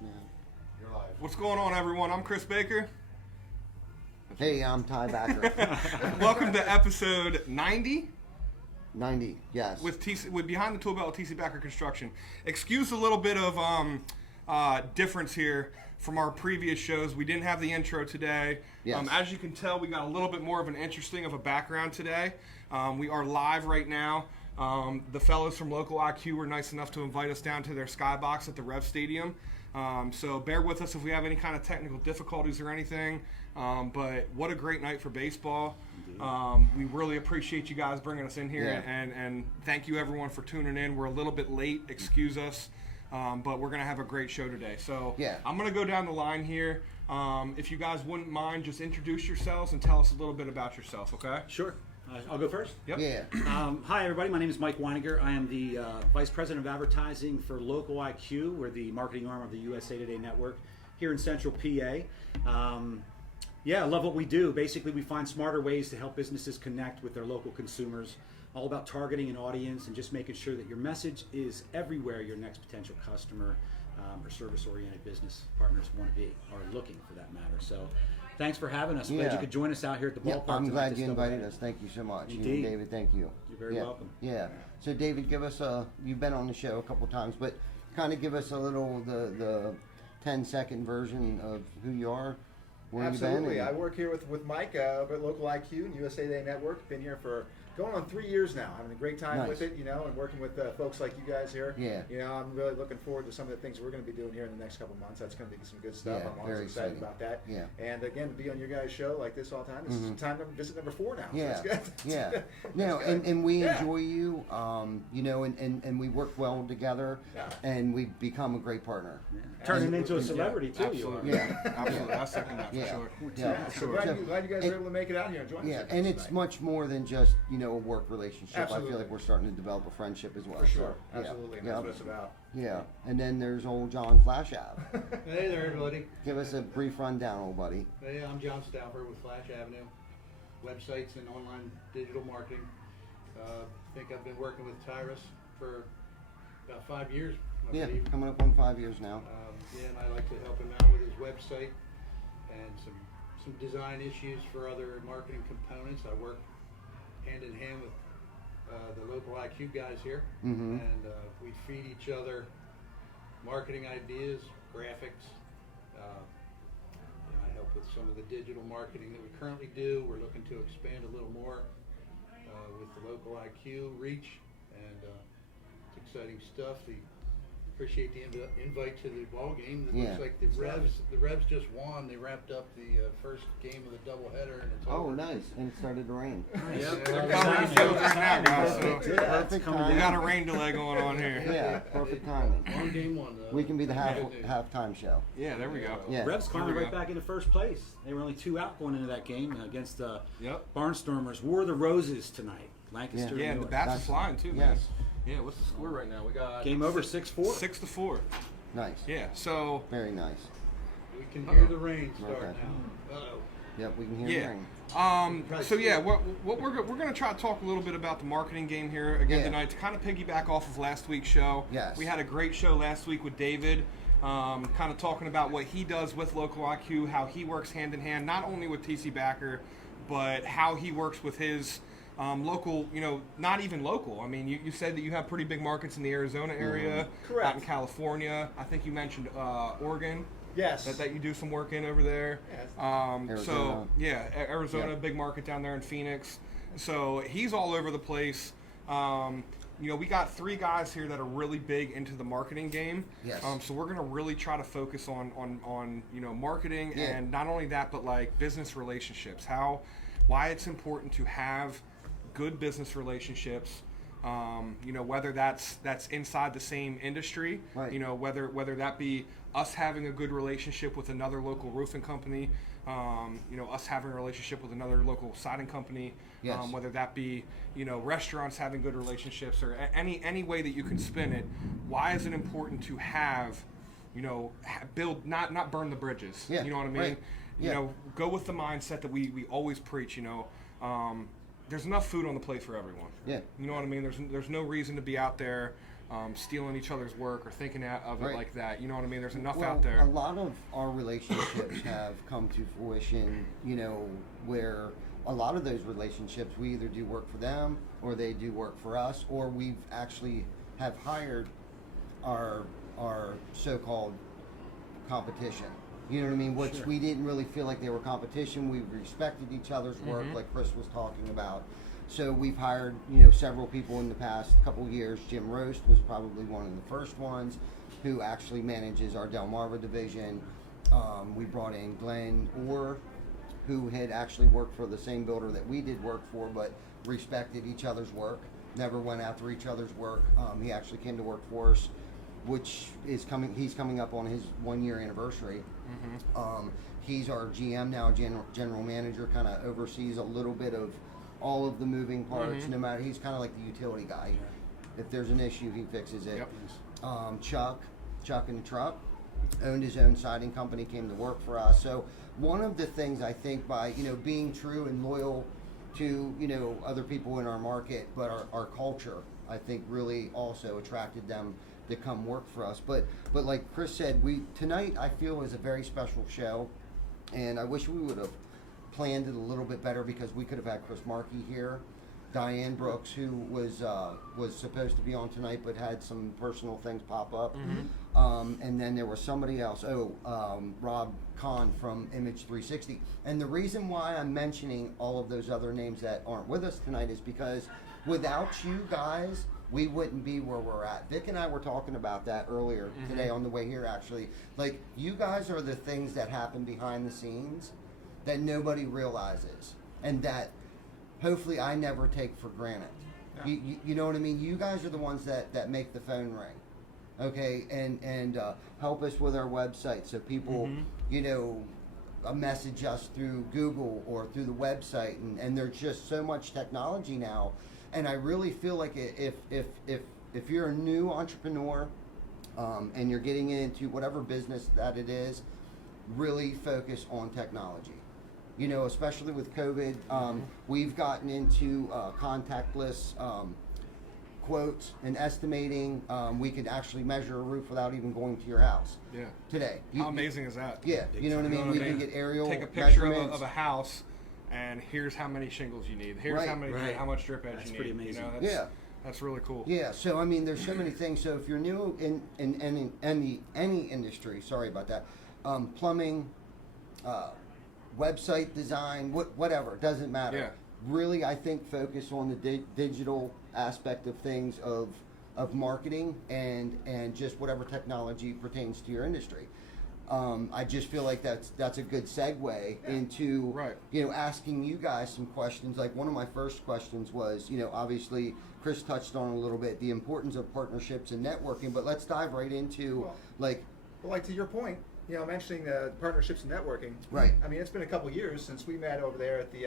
You're live. What's going on, everyone? I'm Chris Baker. Hey, I'm Ty Backer. Welcome to episode 90 90, yes. with Behind the Tool Belt with TC Backer Construction. Excuse a little bit of difference here from our previous shows. We didn't have the intro today. Yes. As you can tell, we got a little bit more of an interesting of a background today. We are live right now. The fellows from LocalIQ were nice enough to invite us down to their skybox at the Rev Stadium. So bear with us if we have any kind of technical difficulties or anything. But what a great night for baseball. We really appreciate you guys bringing us in here, and thank you everyone for tuning in. We're a little bit late, excuse us, but we're going to have a great show today. So I'm going to go down the line here. If you guys wouldn't mind, just introduce yourselves and tell us a little bit about yourself, okay? Sure. I'll go first. Yep. Yeah. Hi, everybody. My name is Mike Wynegar. I am the Vice President of Advertising for LocalIQ. We're the marketing arm of the USA Today Network here in Central PA. I love what we do. Basically, we find smarter ways to help businesses connect with their local consumers, all about targeting an audience and just making sure that your message is everywhere your next potential customer or service-oriented business partners want to be, or looking for that matter. So thanks for having us. Glad you could join us out here at the ballpark. I'm glad you invited us. Thank you so much. Indeed. You and David, thank you. You're very welcome. Yeah. So David, give us you've been on the show a couple times, but kind of give us a little, the 10-second version of who you are. Where Absolutely. You been, I work here with Mike over at LocalIQ and USA Today Network. Been here for going on 3 years now. Having a great time with it, and working with folks like you guys here. Yeah. I'm really looking forward to some of the things we're going to be doing here in the next couple months. That's going to be some good stuff. Yeah, I'm always excited about that. Yeah. And again, to be on your guys' show like this all the time. This is visit number 4 now. Yeah. So that's good. Yeah. And we enjoy you, and we work well together, and we've become a great partner. Yeah. Turning into a celebrity, too. Absolutely. Absolutely. I second that for sure. Yeah. So glad you guys are able to make it out here and join us. Yeah, and it's tonight. much more than just, a work relationship. Absolutely. I feel like we're starting to develop a friendship as well. For sure. So, Absolutely. And that's what it's about. Yeah. And then there's old John Flash Ave. Hey there, everybody. Give us a brief rundown, old buddy. Hey, I'm John Stauffer with Flash Avenue, websites and online digital marketing. I think I've been working with Tyrus for about 5 years, I believe. Coming up on 5 years now. And I like to help him out with his website and some design issues for other marketing components. I work hand in hand with the LocalIQ guys here, and we feed each other marketing ideas, graphics. I help with some of the digital marketing that we currently do. We're looking to expand a little more with the LocalIQ reach, and it's exciting stuff. Appreciate the invite to the ball game. It looks like the Revs just won. They wrapped up the first game of the doubleheader, and it's over. Nice. And it started to rain. Yep. They're covering the field right now, guys. So Perfect timing. we got a rain delay going on here. Yeah, perfect timing. One game one, though. We can be the halftime show. Yeah, there we go. Yeah. Revs climbing we right go. back into first place. They were only 2 out going into that game against the Yep. Barnstormers. War of the Roses tonight. Lancaster. Yeah, and the North. bats are flying too, man. Yes. Yeah, what's the score right now? We got Game over 6-4. 6-4. Nice. Yeah, so Very nice. We can hear the rain start Okay. now. Uh-oh. Yep, we can hear the rain. So yeah, what we're going to try to talk a little bit about the marketing game here again tonight to kind of piggyback off of last week's show. Yes. We had a great show last week with David, kind of talking about what he does with LocalIQ, how he works hand in hand, not only with TC Backer, but how he works with his local, not even local. I mean, you said that you have pretty big markets in the Arizona area, Correct. out in California. I think you mentioned Oregon. Yes. That you do some work in over there. Yes. So Arizona, big market down there in Phoenix. So he's all over the place. We got 3 guys here that are really big into the marketing game. Yes. So we're gonna really try to focus on marketing and not only that, but like business relationships. Why it's important to have good business relationships. Whether that's inside the same industry, right. Whether that be us having a good relationship with another local roofing company, us having a relationship with another local siding company, yes. Whether that be, restaurants having good relationships or any way that you can spin it. Why is it important to have, build, not burn the bridges? Yeah. You know what I mean? Right. Yeah. Go with the mindset that we always preach, there's enough food on the plate for everyone. Yeah. You know what I mean? There's no reason to be out there stealing each other's work or thinking of it Right. like that. You know what I mean? There's enough Well, out there. a lot of our relationships have come to fruition, where a lot of those relationships, we either do work for them or they do work for us, or we've actually have hired our so-called competition. You know what I mean? Which Sure. we didn't really feel like they were competition. We respected each other's work, Mhm. like Chris was talking about. So we've hired, several people in the past couple years. Jim Roast was probably one of the first ones who actually manages our Delmarva division. We brought in Glenn Orr, who had actually worked for the same builder that we did work for, but respected each other's work, never went after each other's work. He actually came to work for us, which is he's coming up on his 1-year anniversary. He's our GM now, general manager, kind of oversees a little bit of all of the moving parts. No matter, he's kind of like the utility guy. If there's an issue, he fixes it. Yep. Chuck in the truck owned his own siding company, came to work for us. So one of the things I think by being true and loyal to other people in our market, but our culture, I think really also attracted them to come work for us. But like Chris said, tonight I feel is a very special show, and I wish we would have planned it a little bit better, because we could have had Chris Markey here, Diane Brooks, who was supposed to be on tonight but had some personal things pop up, and then there was somebody else. Rob Kahn from Image 360. And the reason why I'm mentioning all of those other names that aren't with us tonight is because without you guys, we wouldn't be where we're at. Vic and I were talking about that earlier today on the way here, actually. Like, you guys are the things that happen behind the scenes that nobody realizes, and that hopefully I never take for granted. Yeah. You know what I mean? You guys are the ones that make the phone ring, okay, and help us with our website, so people, message us through Google or through the website, and there's just so much technology now, and I really feel like if you're a new entrepreneur, and you're getting into whatever business that it is, really focus on technology. Especially with COVID, we've gotten into contactless quotes and estimating. We could actually measure a roof without even going to your house. Yeah. Today. How amazing is that? Yeah, you know what I mean? We can get aerial Take a picture measurements. of a house, and here's how many shingles you need. Here's Right. how much drip edge That's you need. pretty amazing. Yeah. That's really cool. Yeah, so I mean, there's so many things. So if you're new in any industry, sorry about that, plumbing, website design, whatever, doesn't matter. Yeah. Really, I think focus on the digital aspect of things of marketing and just whatever technology pertains to your industry. I just feel like that's a good segue into Right. Asking you guys some questions. Like, one of my first questions was, obviously Chris touched on a little bit the importance of partnerships and networking, but let's dive right into Well, like to your point, mentioning the partnerships and networking. Right. I mean, it's been a couple years since we met over there at the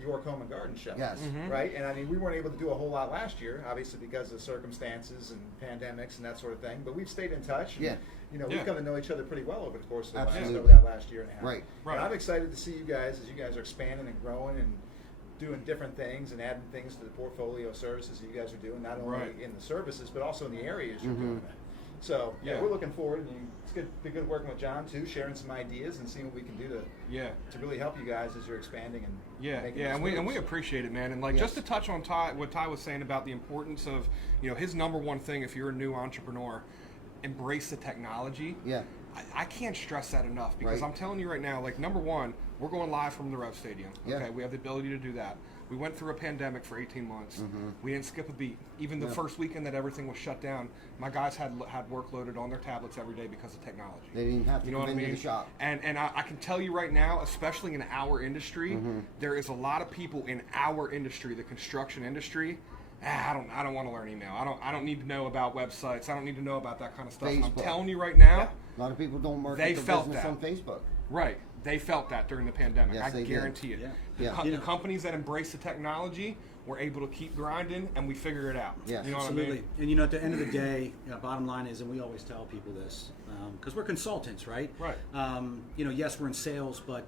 York Home and Garden Show. Yes. Right. And I mean, we weren't able to do a whole lot last year, obviously because of circumstances and pandemics and that sort of thing. But we've stayed in touch. And, Yeah. We've come to know each other pretty well over the course of Absolutely. that last year and a half. Right. Right. And I'm excited to see you guys as you guys are expanding and growing and doing different things and adding things to the portfolio of services that you guys are doing, not only Right. in the services but also in the areas you're doing that. So Yeah. we're looking forward, and it's be good working with John too, sharing some ideas and seeing what we can do to really help you guys as you're expanding and making those and we moves. appreciate it, man. And like, just to touch on what Ty was saying about the importance of his number one thing, if you're a new entrepreneur, embrace the technology. Yeah. I can't stress that enough, because Right. I'm telling you right now, like, number one, we're going live from the Rev Stadium. Yeah. Okay, we have the ability to do that. We went through a pandemic for 18 months. We didn't skip a beat. Even the first weekend that everything was shut down, my guys had work loaded on their tablets every day because of technology. They didn't have to You know come what I into mean? the shop. And I can tell you right now, especially in our industry, there is a lot of people in our industry, the construction industry. I don't want to learn email. I don't need to know about websites. I don't need to know about that kind of stuff. And I'm Facebook. telling you right now, A lot of people don't market They their felt business that. on Facebook. right? They felt that during the pandemic. Yes, I they did. guarantee it. Yeah. The, Yeah. co- the companies that embrace the technology were able to keep grinding, and we figure it out. Yes. You know Absolutely. what I mean? And at the end of the day, bottom line is, and we always tell people this, because we're consultants, right? Right. Yes, we're in sales, but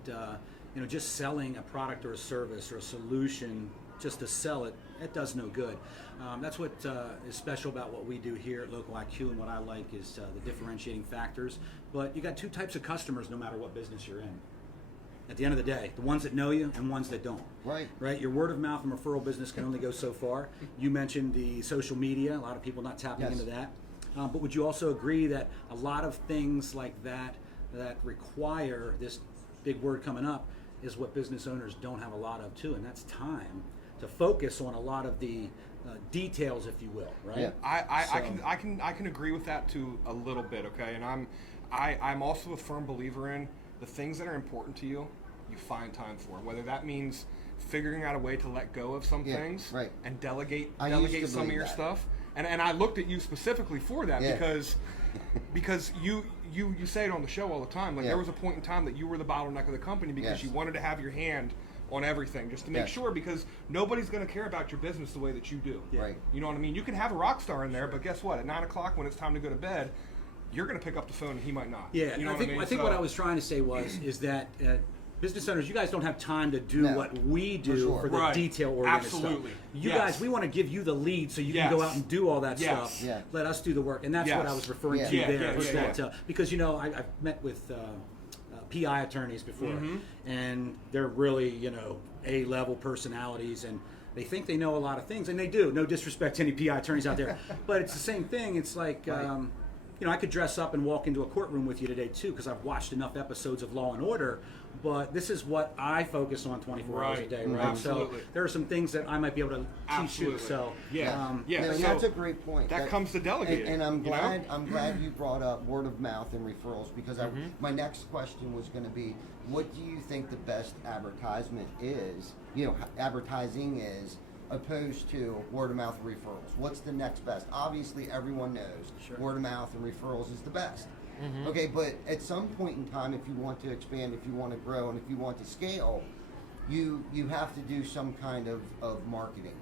just selling a product or a service or a solution just to sell it, it does no good. That's what is special about what we do here at LocalIQ, and what I like is the differentiating factors. But you got two types of customers no matter what business you're in. At the end of the day, the ones that know you and ones that don't. Right. Right. Your word of mouth and referral business can only go so far. You mentioned the social media. A lot of people not tapping into that. But would you also agree that a lot of things like that require this big word coming up is what business owners don't have a lot of too, and that's time to focus on a lot of the details, if you will, right? Yeah. I can agree with that to a little bit, okay? And I'm also a firm believer in the things that are important to you, you find time for. Whether that means figuring out a way to let go of some things and delegate some of your stuff. And I looked at you specifically for that because you say it on the show all the time. Like there was a point in time that you were the bottleneck of the company because you wanted to have your hand on everything just to make sure, because nobody's going to care about your business the way that you do. Right. You know what I mean? You can have a rock star in there, but guess what? At 9 o'clock when it's time to go to bed, you're going to pick up the phone and he might not. Yeah, you know I think what I was trying to say is that business owners, you guys don't have time to do what we do for the detail-oriented stuff. You guys, we want to give you the lead so you can go out and do all that stuff. Yeah. Let us do the work, and that's what I was referring to there. Because I've met with PI attorneys before, and they're really A-level personalities, and they think they know a lot of things, and they do. No disrespect to any PI attorneys out there, but it's the same thing. It's like. I could dress up and walk into a courtroom with you today too, because I've watched enough episodes of Law and Order. But this is what I focus on 24 hours a day, right? Absolutely. So there are some things that I might be able to teach you. So and so that's a great point. That comes to delegating. And I'm glad you brought up word of mouth and referrals, because my next question was going to be, what do you think the best advertisement is? Advertising is, opposed to word of mouth referrals. What's the next best? Obviously, everyone knows word of mouth and referrals is the best. Okay, but at some point in time, if you want to expand, if you want to grow, and if you want to scale, you have to do some kind of marketing,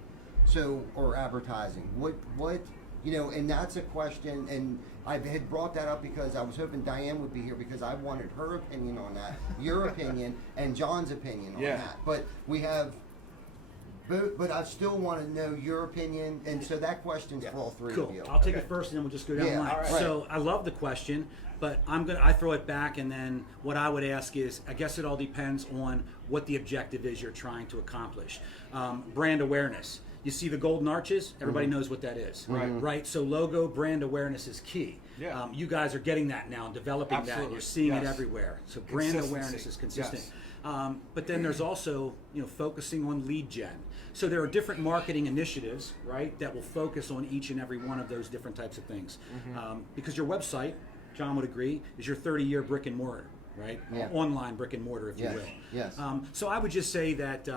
or advertising. What and that's a question. And I had brought that up because I was hoping Diane would be here, because I wanted her opinion on that, your opinion, and John's opinion on that. But we have. But I still want to know your opinion, and so that question's for all three of you. I'll take it first, and then we'll just go down the line. Right. So I love the question, but I throw it back, and then what I would ask is, I guess it all depends on what the objective is you're trying to accomplish. Brand awareness. You see the golden arches? Everybody knows what that is, right? So logo brand awareness is key. Yeah. You guys are getting that now and developing that. And you're seeing it everywhere. So brand awareness is consistent. But then there's also focusing on lead gen. So there are different marketing initiatives, right, that will focus on each and every one of those different types of things. Because your website, John would agree, is your 30-year brick and mortar, right? Online brick and mortar, if you will. Yes. So I would just say that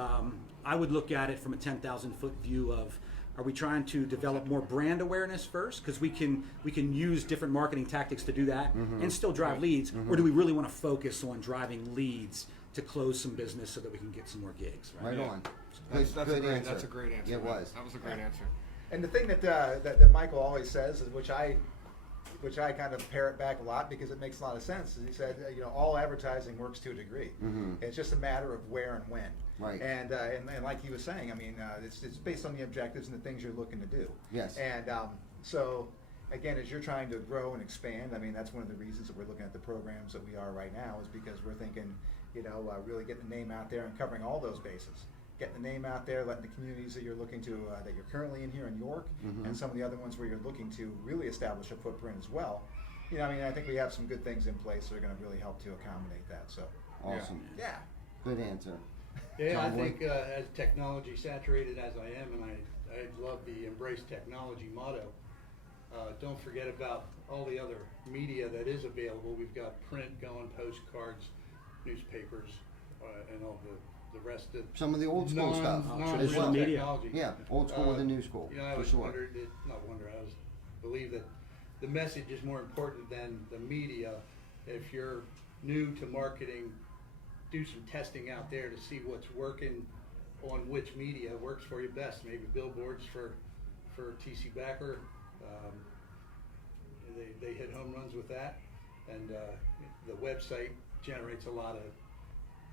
I would look at it from a 10,000-foot view of, are we trying to develop more brand awareness first? Because we can use different marketing tactics to do that and still drive leads, or do we really want to focus on driving leads to close some business so that we can get some more gigs? Right on. That's a great answer. It was. That was a great answer. And the thing that Michael always says, is which I kind of parrot back a lot because it makes a lot of sense, is he said, all advertising works to a degree. It's just a matter of where and when. Right. And like he was saying, I mean, it's based on the objectives and the things you're looking to do. Yes. And so, again, as you're trying to grow and expand, I mean, that's one of the reasons that we're looking at the programs that we are right now, is because we're thinking, really getting the name out there and covering all those bases. Getting the name out there, letting the communities that you're looking to, that you're currently in here in York, and some of the other ones where you're looking to really establish a footprint as well. I think we have some good things in place that are going to really help to accommodate that. So awesome. Yeah. Good answer. Yeah, I think as technology saturated as I am, and I love the embrace technology motto. Don't forget about all the other media that is available. We've got print going, postcards, newspapers, and all the rest of some of the old school stuff. Traditional media. Technology. Yeah, old school with the new school. I always believe that the message is more important than the media. If you're new to marketing, do some testing out there to see what's working on which media works for you best. Maybe billboards for TC Backer. They hit home runs with that, and the website generates a lot of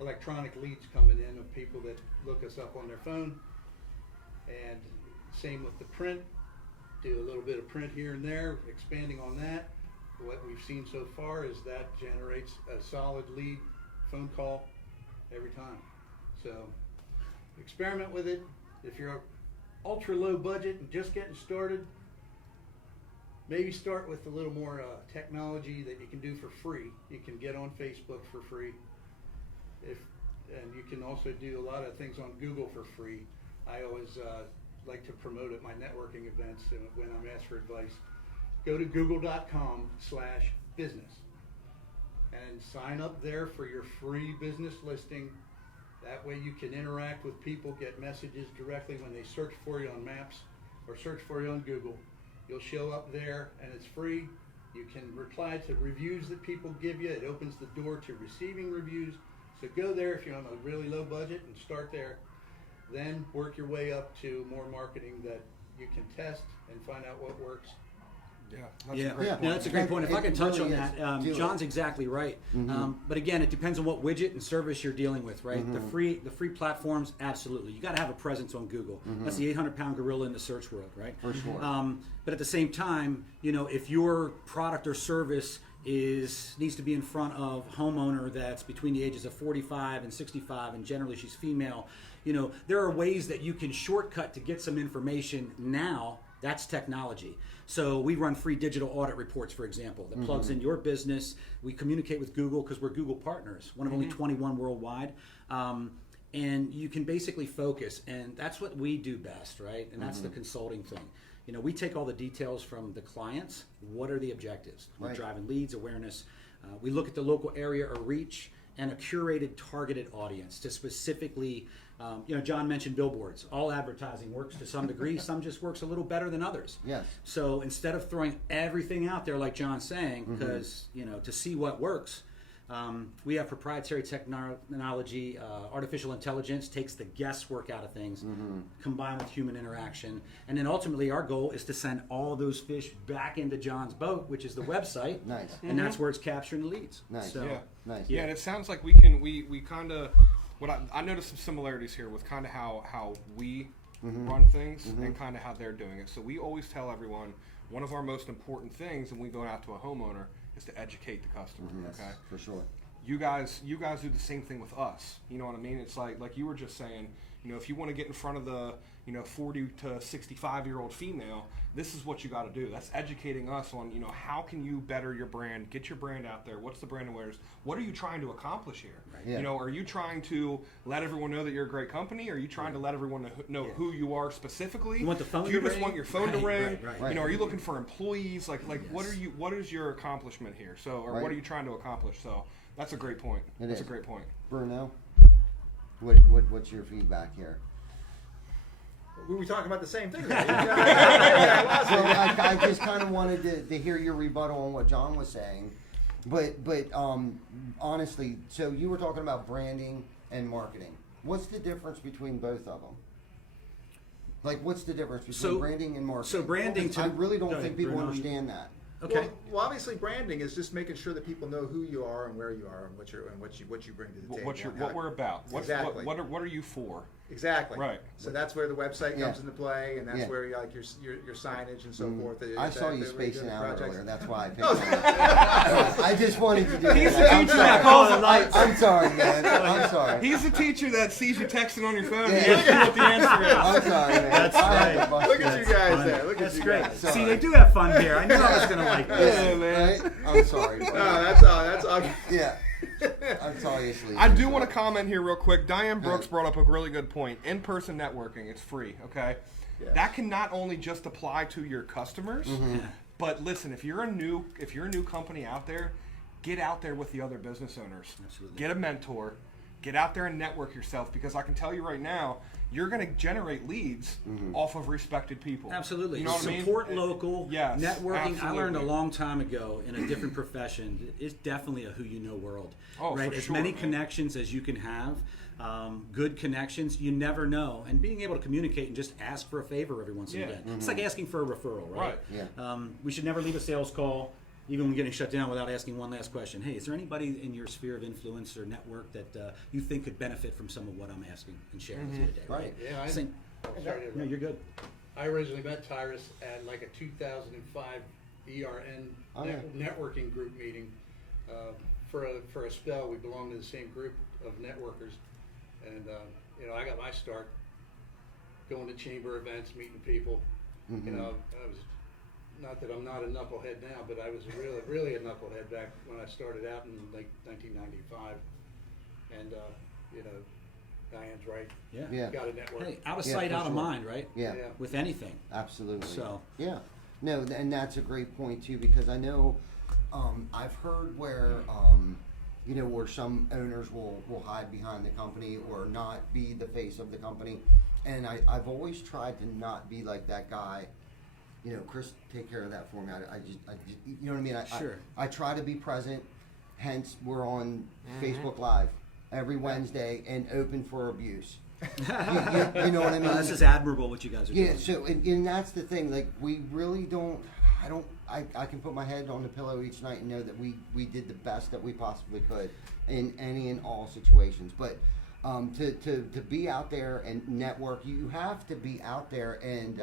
electronic leads coming in of people that look us up on their phone, And same with the print, do a little bit of print here and there, expanding on that. What we've seen so far is that generates a solid lead phone call every time. So experiment with it. If you're ultra low budget and just getting started, maybe start with a little more technology that you can do for free. You can get on Facebook for free. And you can also do a lot of things on Google for free. I always like to promote at my networking events and when I'm asked for advice. Go to google.com/business and sign up there for your free business listing. That way you can interact with people, get messages directly when they search for you on Maps or search for you on Google. You'll show up there and it's free. You can reply to reviews that people give you. It opens the door to receiving reviews. So go there if you're on a really low budget and start there. Then work your way up to more marketing that you can test and find out what works. Yeah, that's a great point. No, that's a great point. If I can touch on that, Do John's exactly right. But again, it depends on what widget and service you're dealing with, right? The free platforms, absolutely. You got to have a presence on Google. That's the 800-pound gorilla in the search world, right? For sure. But at the same time, if your product or service needs to be in front of a homeowner that's between the ages of 45 and 65, and generally she's female, there are ways that you can shortcut to get some information now. That's technology. So we run free digital audit reports, for example, that plugs in your business. We communicate with Google because we're Google partners, one of only 21 worldwide. And you can basically focus, and that's what we do best, right? And that's the consulting thing. We take all the details from the clients. What are the objectives? We're Right. driving leads, awareness. We look at the local area or reach and a curated targeted audience to specifically, John mentioned billboards. All advertising works to some degree. Some just works a little better than others. Yes. So instead of throwing everything out there like John's saying, because, to see what works, we have proprietary technology. Artificial intelligence takes the guesswork out of things, combined with human interaction. And then ultimately our goal is to send all those fish back into John's boat, which is the website. Nice. And that's where it's capturing the leads. Nice. So, Yeah. Nice. Yeah, and it sounds like we kind of, I noticed some similarities here with kind of how we run things and kind of how they're doing it. So we always tell everyone one of our most important things when we go out to a homeowner is to educate the customer. Yes, Okay, for sure. you guys do the same thing with us. You know what I mean? It's like you were just saying. If you want to get in front of the 40 to 65-year-old female, this is what you got to do. That's educating us on how can you better your brand, get your brand out there. What's the brand awareness? What are you trying to accomplish here? Right. Yeah. Are you trying to let everyone know that you're a great company? Are you trying to let everyone know who you are specifically? You want the phone Do you to just ring? want your phone to ring? Right. Are you looking for employees? Like Yes. what is your accomplishment here? So Right. what are you trying to accomplish? So that's a great point. That's a great point. Bruno, what's your feedback here? We were talking about the same thing. So I just kind of wanted to hear your rebuttal on what John was saying, but honestly, so you were talking about branding and marketing. What's the difference between both of them? Like, what's the difference between branding and marketing? So branding, I really go don't ahead, think people Bruno. understand that. Okay. Well, obviously, branding is just making sure that people know who you are and where you are and what you bring to the table. What we're about. Exactly. What are you for? Exactly. Right. So that's where the website Yeah. comes into play, and that's Yeah. where your signage and so forth. I saw you spacing out projects. earlier. That's why I picked on you. I just wanted to do He's that. the teacher that calls it lights. I'm sorry, man. I'm sorry. He's the teacher that sees you texting on your phone Yeah. and asks you what the answer is. I'm sorry, man. That's I had right. to bust Look at that. you guys there. Look That's at you great. guys. Sorry. See, they do have fun here. I knew I was going to like this. Yeah, man. Right? I'm sorry. No, Bro. that's all. Yeah. I saw you sleeping. I do want to comment here real quick. Diane Brooks Yeah. brought up a really good point. In-person networking, it's free, okay? Yeah. That can not only just apply to your customers, but listen, if you're a new company out there, get out there with the other business owners. Absolutely. Get a mentor. Get out there and network yourself, because I can tell you right now, you're going to generate leads off of respected people. Absolutely. You know what I mean? Support local. Yes, Networking. I learned a absolutely. long time ago in a different profession. It's definitely a who you know world. Oh, right? for As sure, many man. connections as you can have. Good connections. You never know. And being able to communicate and just ask for a favor every once in a Yeah. while. It's like asking for a referral, right? Right. Yeah. We should never leave a sales call, even when getting shut down, without asking one last question. Hey, is there anybody in your sphere of influence or network that you think could benefit from some of what I'm asking and sharing with you today? Right. Yeah, Sorry to No, interrupt. you're good. I originally met Tyrus at like a 2005 ERN Oh, yeah. networking group meeting. For a spell, we belonged to the same group of networkers, and I got my start going to chamber events, meeting people. Mhm. I was, not that I'm not a knucklehead now, but I was really a knucklehead back when I started out in like 1995. And Diane's right. Yeah. Yeah. Got a network. Hey, out of Yeah, sight, for out of sure. mind, right? Yeah. Yeah. With anything. Absolutely. So- yeah, no, and that's a great point too, because I know I've heard where where some owners will hide behind the company or not be the face of the company, and I've always tried to not be like that guy. Chris, take care of that for me. I just you know what I mean? Sure. I try to be present. Hence, we're on Facebook Live every Wednesday and open for abuse. you know what I mean? This is admirable what you guys are Yeah, doing. so and that's the thing. Like, we really don't. I can put my head on the pillow each night and know that we did the best that we possibly could in any and all situations. But to be out there and network, you have to be out there. And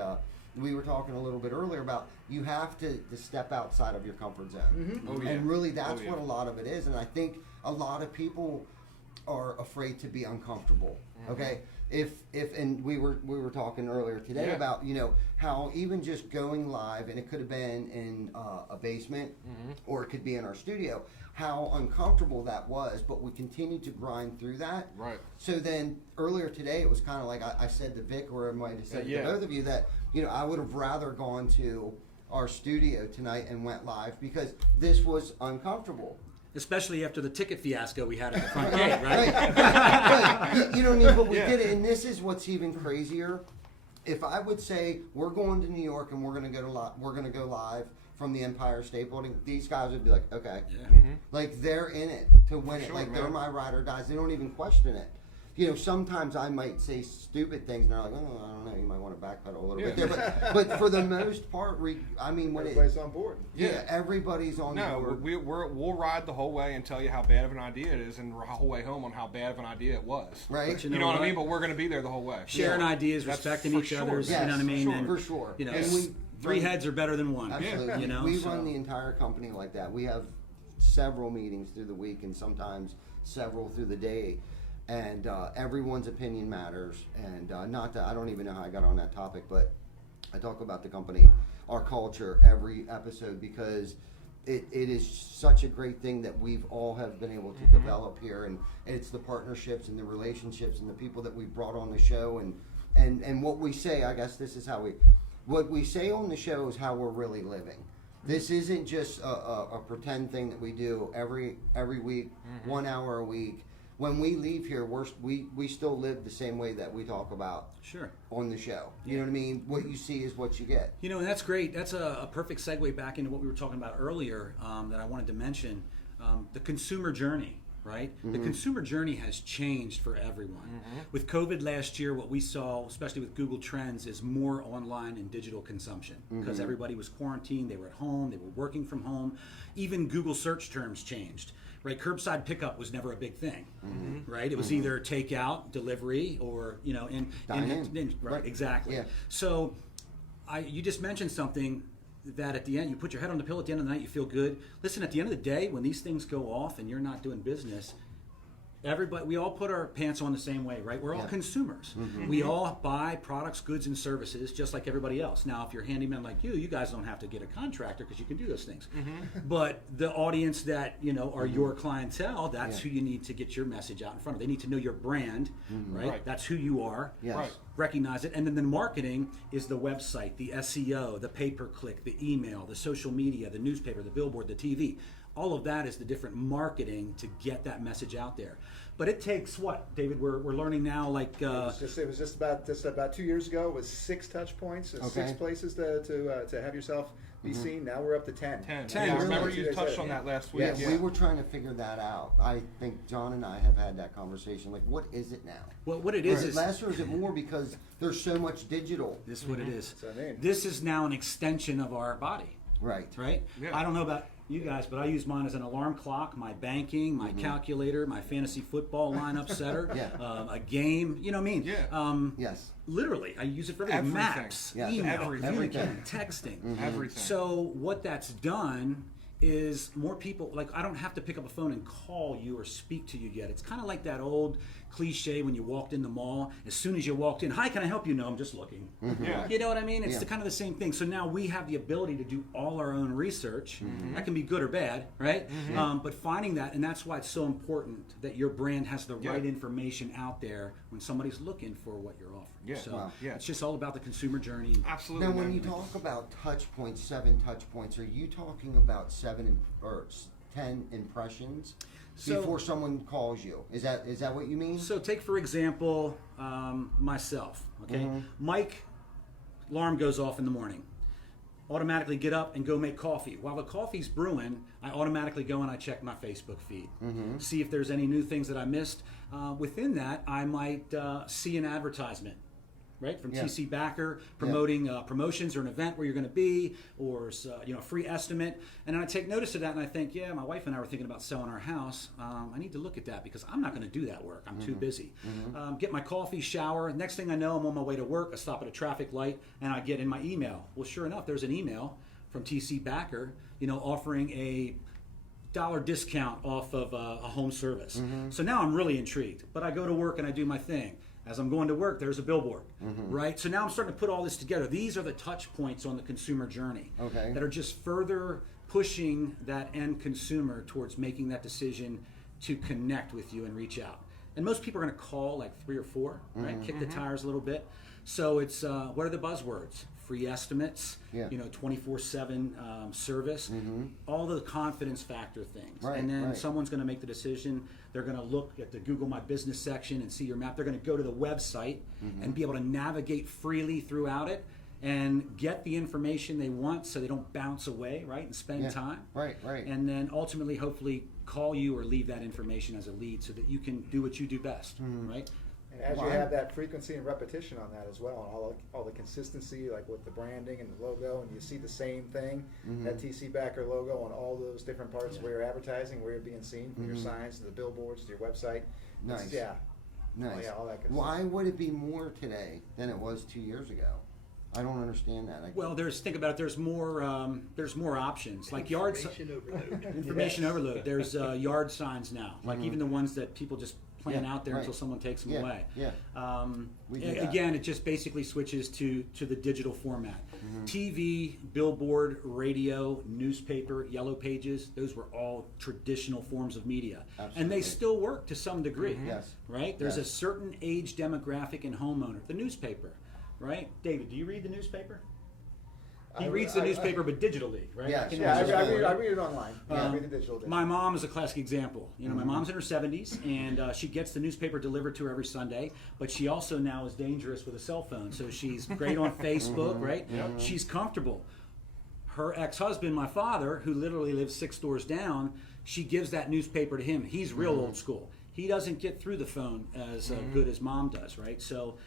we were talking a little bit earlier about you have to step outside of your comfort zone. Mm-hmm. Oh, yeah. And really, that's Oh, yeah. what a lot of it is. And I think a lot of people are afraid to be uncomfortable. Okay, if and we were talking earlier today Yeah. about how even just going live, and it could have been in a basement or it could be in our studio, how uncomfortable that was, but we continued to grind through that. Right. So then earlier today, it was kind of like I said to Vic, or I might have said Yeah. to both of you, that I would have rather gone to our studio tonight and went live, because this was uncomfortable. Especially after the ticket fiasco we had at the front gate, right? Right. You know what I mean? But we Yeah. did it, and this is what's even crazier. If I would say we're going to New York and we're going to go live from the Empire State Building, these guys would be like, okay, Yeah. like they're in it to win it. sure, Like they're man. my ride or dies. They don't even question it. Sometimes I might say stupid things, and they're like, oh, I don't know, you might want to backpedal a little bit Yeah. there. But for the most part, when Everybody's on board. yeah, everybody's on No, board. we'll ride the whole way and tell you how bad of an idea it is, and the whole way home on how bad of an idea it was. Right? But You know what I mean? But we're going to be there the whole way. Sharing ideas, That's respecting for each sure, other's, man. you know what I Yes, mean? for And, For sure. You know, And we three run- heads are better than one. Absolutely. You know, we so- run the entire company like that. We have several meetings through the week, and sometimes several through the day. And everyone's opinion matters. And not that I don't even know how I got on that topic, but I talk about the company, our culture, every episode, because it is such a great thing that we've all have been able to develop here. And it's the partnerships and the relationships and the people that we've brought on the show. And what we say, I guess this is how what we say on the show is how we're really living. This isn't just a pretend thing that we do every week, 1 hour a week. When we leave here, we still live the same way that we talk about Sure. on the show. You know what I mean? What you see is what you get. You know, and that's great. That's a perfect segue back into what we were talking about earlier that I wanted to mention. The consumer journey, right? The consumer journey has changed for everyone. With COVID last year, what we saw, especially with Google Trends, is more online and digital consumption, because everybody was quarantined, they were at home, they were working from home. Even Google search terms changed. Right, curbside pickup was never a big thing, right? It was either takeout, delivery, or Dine in. right, exactly. Yeah. So, you just mentioned something that at the end you put your head on the pillow at the end of the night, you feel good. Listen, at the end of the day, when these things go off and you're not doing business, we all put our pants on the same way, right? We're all Yeah. consumers. We all buy products, goods, and services just like everybody else. Now, if you're a handyman like you guys don't have to get a contractor because you can do those things. But the audience that are your clientele, that's Yeah. who you need to get your message out in front of. They need to know your brand, right? Right. That's who you are. Yes. Right. Recognize it. And then the marketing is the website, the SEO, the pay-per-click, the email, the social media, the newspaper, the billboard, the TV. All of that is the different marketing to get that message out there. But it takes what, David? We're learning now, like It was just about 2 years ago. It was 6 touch points, and 6 Okay. places to have yourself be seen. Now we're up to 10. 10. 10, Yeah, I really? remember 2 you days touched later. on that last week. Yeah, Yes. we were trying to figure that out. I think John and I have had that conversation. Like, what is it now? well, what it is Is it is less, or is it more because there's so much digital? this is what it is. That's what I mean. This is now an extension of our body, Right. right? Yeah. I don't know about you guys, but I use mine as an alarm clock, my banking, my calculator, my fantasy football lineup setter, a game. You know what I mean? Yeah. Yes. Literally, I use it for everything. Everything. Maps, Yeah. email, Everything. communicating, texting. Everything. So what that's done is more people, like, I don't have to pick up a phone and call you or speak to you yet. It's kind of like that old cliche when you walked in the mall. As soon as you walked in, hi, can I help you? No, I'm just looking. Yeah. You know what I mean? It's Yeah. kind of the same thing. So now we have the ability to do all our own research. That can be good or bad, right? But finding that, and that's why it's so important that your brand has the right information out there when somebody's looking for what you're offering. Yeah. So Wow. Yeah. it's just all about the consumer journey. Absolutely. Now, when man. you talk about touch points, 7 touch points, are you talking about 10 impressions So- before someone calls you? Is that what you mean? So take for example myself. Okay, Mike, alarm goes off in the morning. Automatically get up and go make coffee. While the coffee's brewing, I automatically go and I check my Facebook feed, see if there's any new things that I missed. Within that, I might see an advertisement. Right, from Yeah. TC Backer promoting promotions or an event where you're going to be, or a free estimate, and then I take notice of that and I think, yeah, my wife and I were thinking about selling our house. I need to look at that because I'm not going to do that work. I'm too busy. Get my coffee, shower. Next thing I know, I'm on my way to work. I stop at a traffic light and I get in my email. Well, sure enough, there's an email from TC Backer, offering a dollar discount off of a home service. So now I'm really intrigued. But I go to work and I do my thing. As I'm going to work, there's a billboard, right? So now I'm starting to put all this together. These are the touch points on the consumer journey that are just further pushing that end consumer towards making that decision to connect with you and reach out. And most people are going to call like 3 or 4, right? Kick the tires a little bit. So it's what are the buzzwords? Free estimates, 24/7 service, all the confidence factor things. Right, and then right. someone's going to make the decision. They're going to look at the Google My Business section and see your map. They're going to go to the website and be able to navigate freely throughout it and get the information they want so they don't bounce away, right, and spend time. Right. And then ultimately, hopefully, call you or leave that information as a lead so that you can do what you do best, right? And as you have that frequency and repetition on that as well, and all the consistency, like with the branding and the logo, and you see the same thing, that TC Backer logo on all those different parts where you're advertising, where you're being seen, from your signs to the billboards to your website. Nice. It's- Yeah. Nice. Oh, yeah, all that good Why would it be more today than it was 2 years ago? I don't understand that. Well, think about it. There's more options, like yard Information overload. information Yes. overload. There's yard signs now, like even the ones that people just plan out there right. until someone takes them away. Yeah. We do that. Again, it just basically switches to the digital format. TV, billboard, radio, newspaper, yellow pages, those were all traditional forms of media. Absolutely. And they still work to some degree. Yes. Right? There's Yes. a certain age demographic and homeowner. The newspaper, right? David, do you read the newspaper? He reads the newspaper, but digitally, right? Yes. I can Yeah, understand. I read it online. Yeah, I read the digital edition. My mom is a classic example. My mom's in her 70s, and she gets the newspaper delivered to her every Sunday. But she also now is dangerous with a cell phone, so she's great on Facebook, right? She's comfortable. Her ex-husband, my father, who literally lives 6 doors down, she gives that newspaper to him. He's real old school. He doesn't get through the phone as good as mom does, right? So.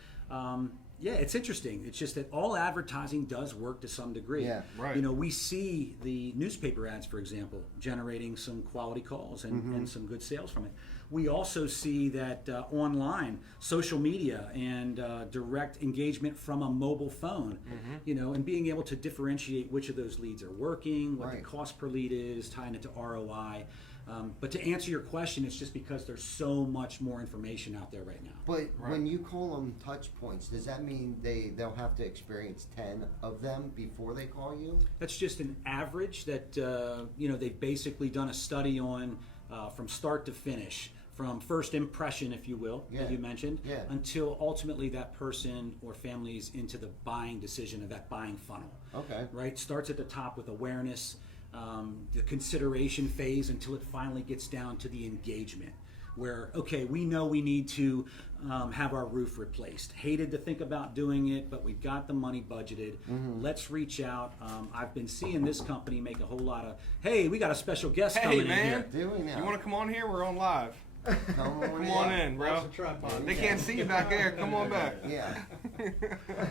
Yeah, it's interesting. It's just that all advertising does work to some degree. Yeah, right. We see the newspaper ads, for example, generating some quality calls and some good sales from it. We also see that online, social media and direct engagement from a mobile phone, and being able to differentiate which of those leads are working, what the Right. cost per lead is, tying it to ROI. But to answer your question, it's just because there's so much more information out there right now. But when you call them touch points, does that mean they'll have to experience 10 of them before they call you? That's just an average that they've basically done a study on from start to finish, from first impression, if you will, Yeah. as you mentioned, Yeah. until ultimately that person or family's into the buying decision of that buying funnel. Okay. Right? Starts at the top with awareness, the consideration phase, until it finally gets down to the engagement. Where, okay, we know we need to have our roof replaced. Hated to think about doing it, but we've got the money budgeted. Let's reach out. I've been seeing this company make a whole lot of, hey, we got a special guest Hey, coming man. in here. Doing that. You want to come on here? We're on live. Come on Come on in, bro. Lots of tripod. They can't see you back there. Come on back. Yeah.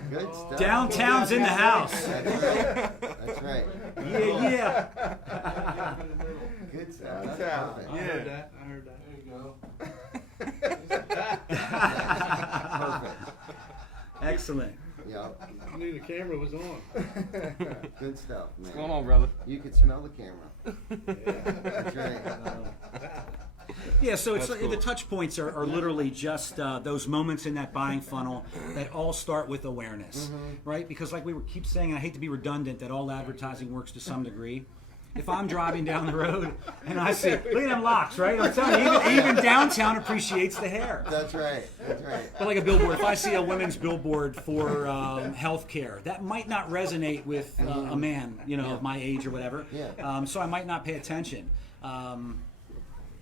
Good stuff. Downtown's in the house. That's right. Yeah. Good stuff. That's Downtown. perfect. I heard that. I heard that. Perfect. Excellent. Yep. I knew the camera was on. Good stuff, man. What's going on, brother? You could smell the camera. That's right. Yeah, so it's That's cool. the touch points are literally just those moments in that buying funnel that all start with awareness, right? Because like we keep saying, and I hate to be redundant, that all advertising works to some degree. If I'm driving down the road and I see, look at them locks, right? I'm telling you, even downtown appreciates the hair. That's right. That's right. But like a billboard, if I see a women's billboard for healthcare, that might not resonate with a man, of my age or whatever. Yeah. So I might not pay attention.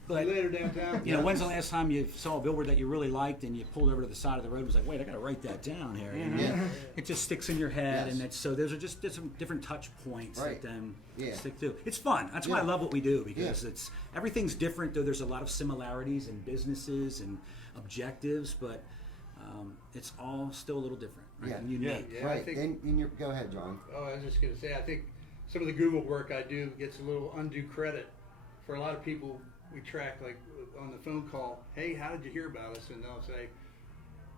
But See you later downtown. when's the last time you saw a billboard that you really liked and you pulled over to the side of the road and was like, wait, I got to write that down here. Yeah. It just sticks in your head, Yes. and so those are just some different touch points Right. that then Yeah. stick to. It's fun. That's why I Yeah. love what we do, because Yeah. everything's different. Though there's a lot of similarities in businesses and objectives, but it's all still a little different, right? Yeah. And unique. Yeah, I Right. think- And go ahead, John. Oh, I was just going to say, I think some of the Google work I do gets a little undue credit. For a lot of people, we track, like on the phone call, hey, how did you hear about us? And they'll say,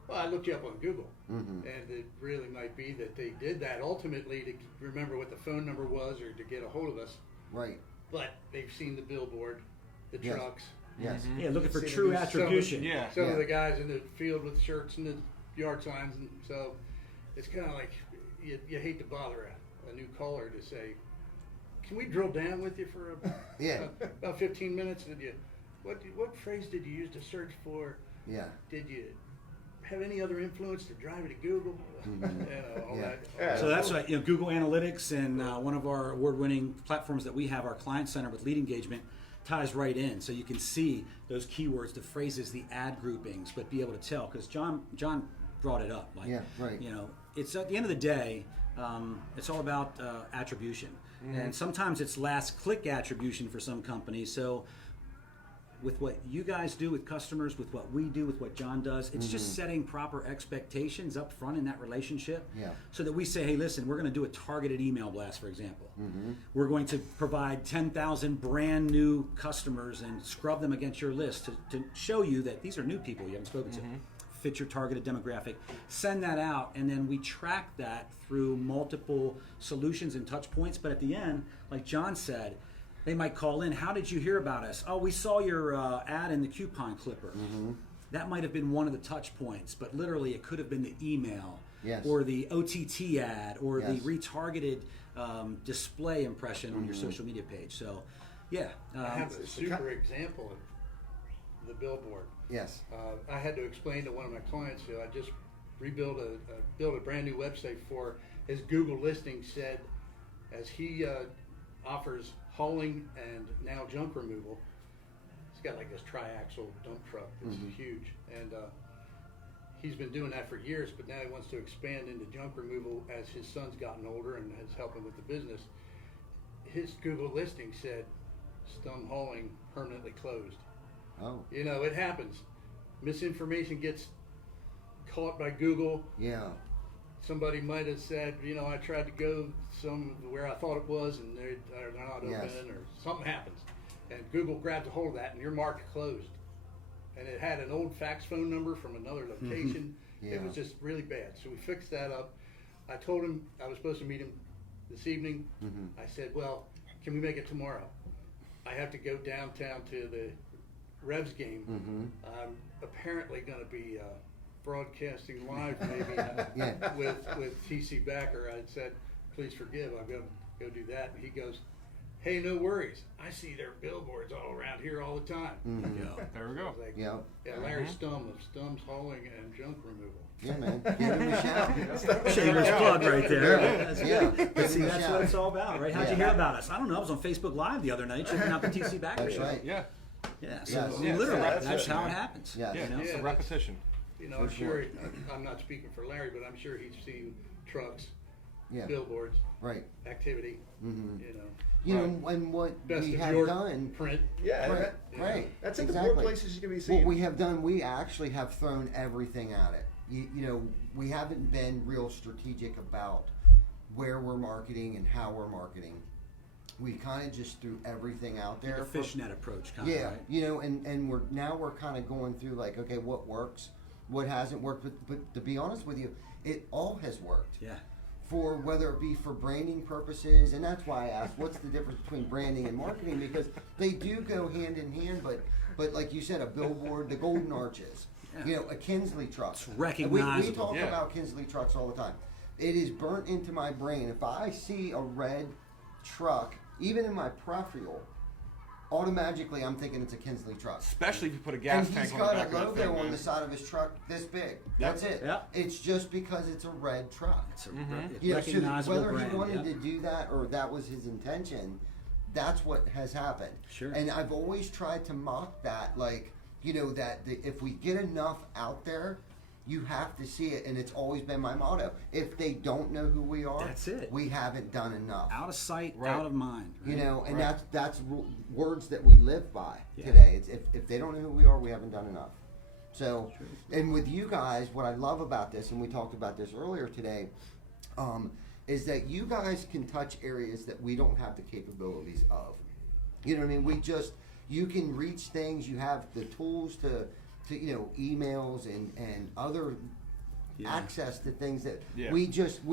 well, I looked you up on Google. Mm-hmm. And it really might be that they did that ultimately to remember what the phone number was or to get a hold of us. Right. But they've seen the billboard, the Yes. trucks. Yes. Yeah, looking for Seen true the- attribution. Yeah. Some Yeah. of the guys in the field with shirts and the yard signs, and so it's kind of like you hate to bother a new caller to say, "Can we drill down with you for Yeah. about 15 minutes?" Did you what phrase did you use to search for? Yeah. Did you have any other influence to drive you to Google? All Yeah. that. Yeah. So that's right. Google Analytics and one of our award-winning platforms that we have, our Client Center with Lead Engagement, ties right in. So you can see those keywords, the phrases, the ad groupings, but be able to tell. Because John brought it up. Like, Yeah, right. it's at the end of the day, it's all about attribution. And sometimes it's last click attribution for some companies. So with what you guys do with customers, with what we do, with what John does, it's just setting proper expectations up front in that relationship. Yeah. So that we say, hey, listen, we're going to do a targeted email blast, for example. We're going to provide 10,000 brand new customers and scrub them against your list to show you that these are new people you haven't spoken to. Fit your targeted demographic. Send that out, and then we track that through multiple solutions and touch points. But at the end, like John said, they might call in, how did you hear about us? Oh, we saw your ad in the coupon clipper. That might have been one of the touch points, but literally it could have been the email Yes. or the OTT ad or the Yes. retargeted display impression on your social media page. So, yeah. I have a super example of the billboard. Yes. I had to explain to one of my clients who I just built a brand new website for. His Google listing said, as he offers hauling and now junk removal. He's got like this triaxle dump truck that's huge, and he's been doing that for years. But now he wants to expand into junk removal as his son's gotten older and is helping with the business. His Google listing said, "Stum hauling permanently closed." Oh. It happens. Misinformation gets caught by Google. Yeah. Somebody might have said, I tried to go where I thought it was, and they're not open, Yes. or something happens. And Google grabs a hold of that, and you're marked closed. And it had an old fax phone number from another location. Yeah. It was just really bad. So we fixed that up. I told him I was supposed to meet him this evening. I said, well, can we make it tomorrow? I have to go downtown to the Revs game. I'm apparently going to be broadcasting live maybe Yeah. with TC Backer. I said, please forgive, I'm going to go do that. And he goes, hey, no worries. I see their billboards all around here all the time. Yeah, there we I go. was like, Yeah. yeah, Larry Stum of Stum's Hauling and Junk Removal. Yeah, man. Give him a shout. Shameless plug right there. Yeah. That's Yeah. good. But see, Give 'em a that's shout. what it's all about, right? How'd you Yeah. hear about us? I don't know. I was on Facebook Live the other night checking out the TC Backer That's show. right. Yeah, Yeah, so Yes. Yeah, literally, that's that's it, how man. it happens. Yes. yeah, You know? it's Yeah, a repetition. I'm For sure, sure. I'm not speaking for Larry, but I'm sure he's seen trucks, Yeah. billboards, Right. activity, Mhm. you know, and what Best we of have your done. print. Yeah, Right. that's it. Exactly. The more places you can be seen. What we have done, we actually have thrown everything at it. You know, we haven't been real strategic about where we're marketing and how we're marketing. We kind of just threw everything out there. Like a fishnet approach, kind of, Yeah, right? you know, and we're kind of going through like, okay, what works, what hasn't worked. But to be honest with you, it all has worked. Yeah. For whether it be for branding purposes, and that's why I asked, what's the difference between branding and marketing? Because they do go hand in hand, but like you said, a billboard, the Golden Arches, Yeah. you know, a Kinsley truck. It's And recognizable. we talk Yeah. about Kinsley trucks all the time. It is burnt into my brain. If I see a red truck, even in my peripheral, automatically I'm thinking it's a Kinsley truck. Especially if you put a gas And tank he's on the got back a of that thing, logo on man. the side of his truck this big. That's it. Yeah. It's just because it's a red truck. It's a You know, so recognizable whether brand. he wanted yeah. to do that or that was his intention, that's what has happened. Sure. And I've always tried to mock that, like, you know, if we get enough out there, you have to see it, and it's always been my motto. If they don't know who we are, That's it. we haven't done enough. Out of sight, Right. out of mind. You right? know, and Right. that's words that we live by Yeah. today. It's if they don't know who we are, we haven't done enough. So, and with you guys, what I love about this, and we talked about this earlier today, is that you guys can touch areas that we don't have the capabilities of. You know what I mean? You can reach things. You have the tools to you know, emails and other Yeah. access to things that Yeah. we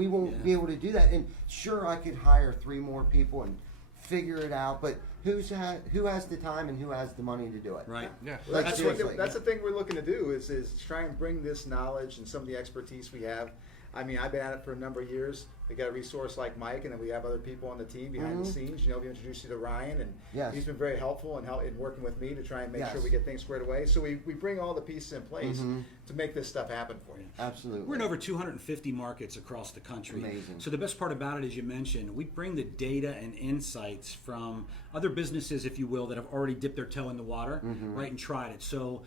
won't Yeah. be able to do that. And sure, I could hire 3 more people and figure it out, but who has the time and who has the money to do it? Right. Yeah. Like, That's seriously. that's the thing we're looking to do is try and bring this knowledge and some of the expertise we have. I mean, I've been at it for a number of years. We got a resource like Mike, and then we have other people on the team behind the scenes. You know, we introduced you to Ryan, and Yes. he's been very helpful in working with me to try and make sure Yes. we get things squared away. So we bring all the pieces in place to make this stuff happen for you. Absolutely. We're in over 250 markets across the country. Amazing. So the best part about it, as you mentioned, we bring the data and insights from other businesses, if you will, that have already dipped their toe in the water, right, and tried it. So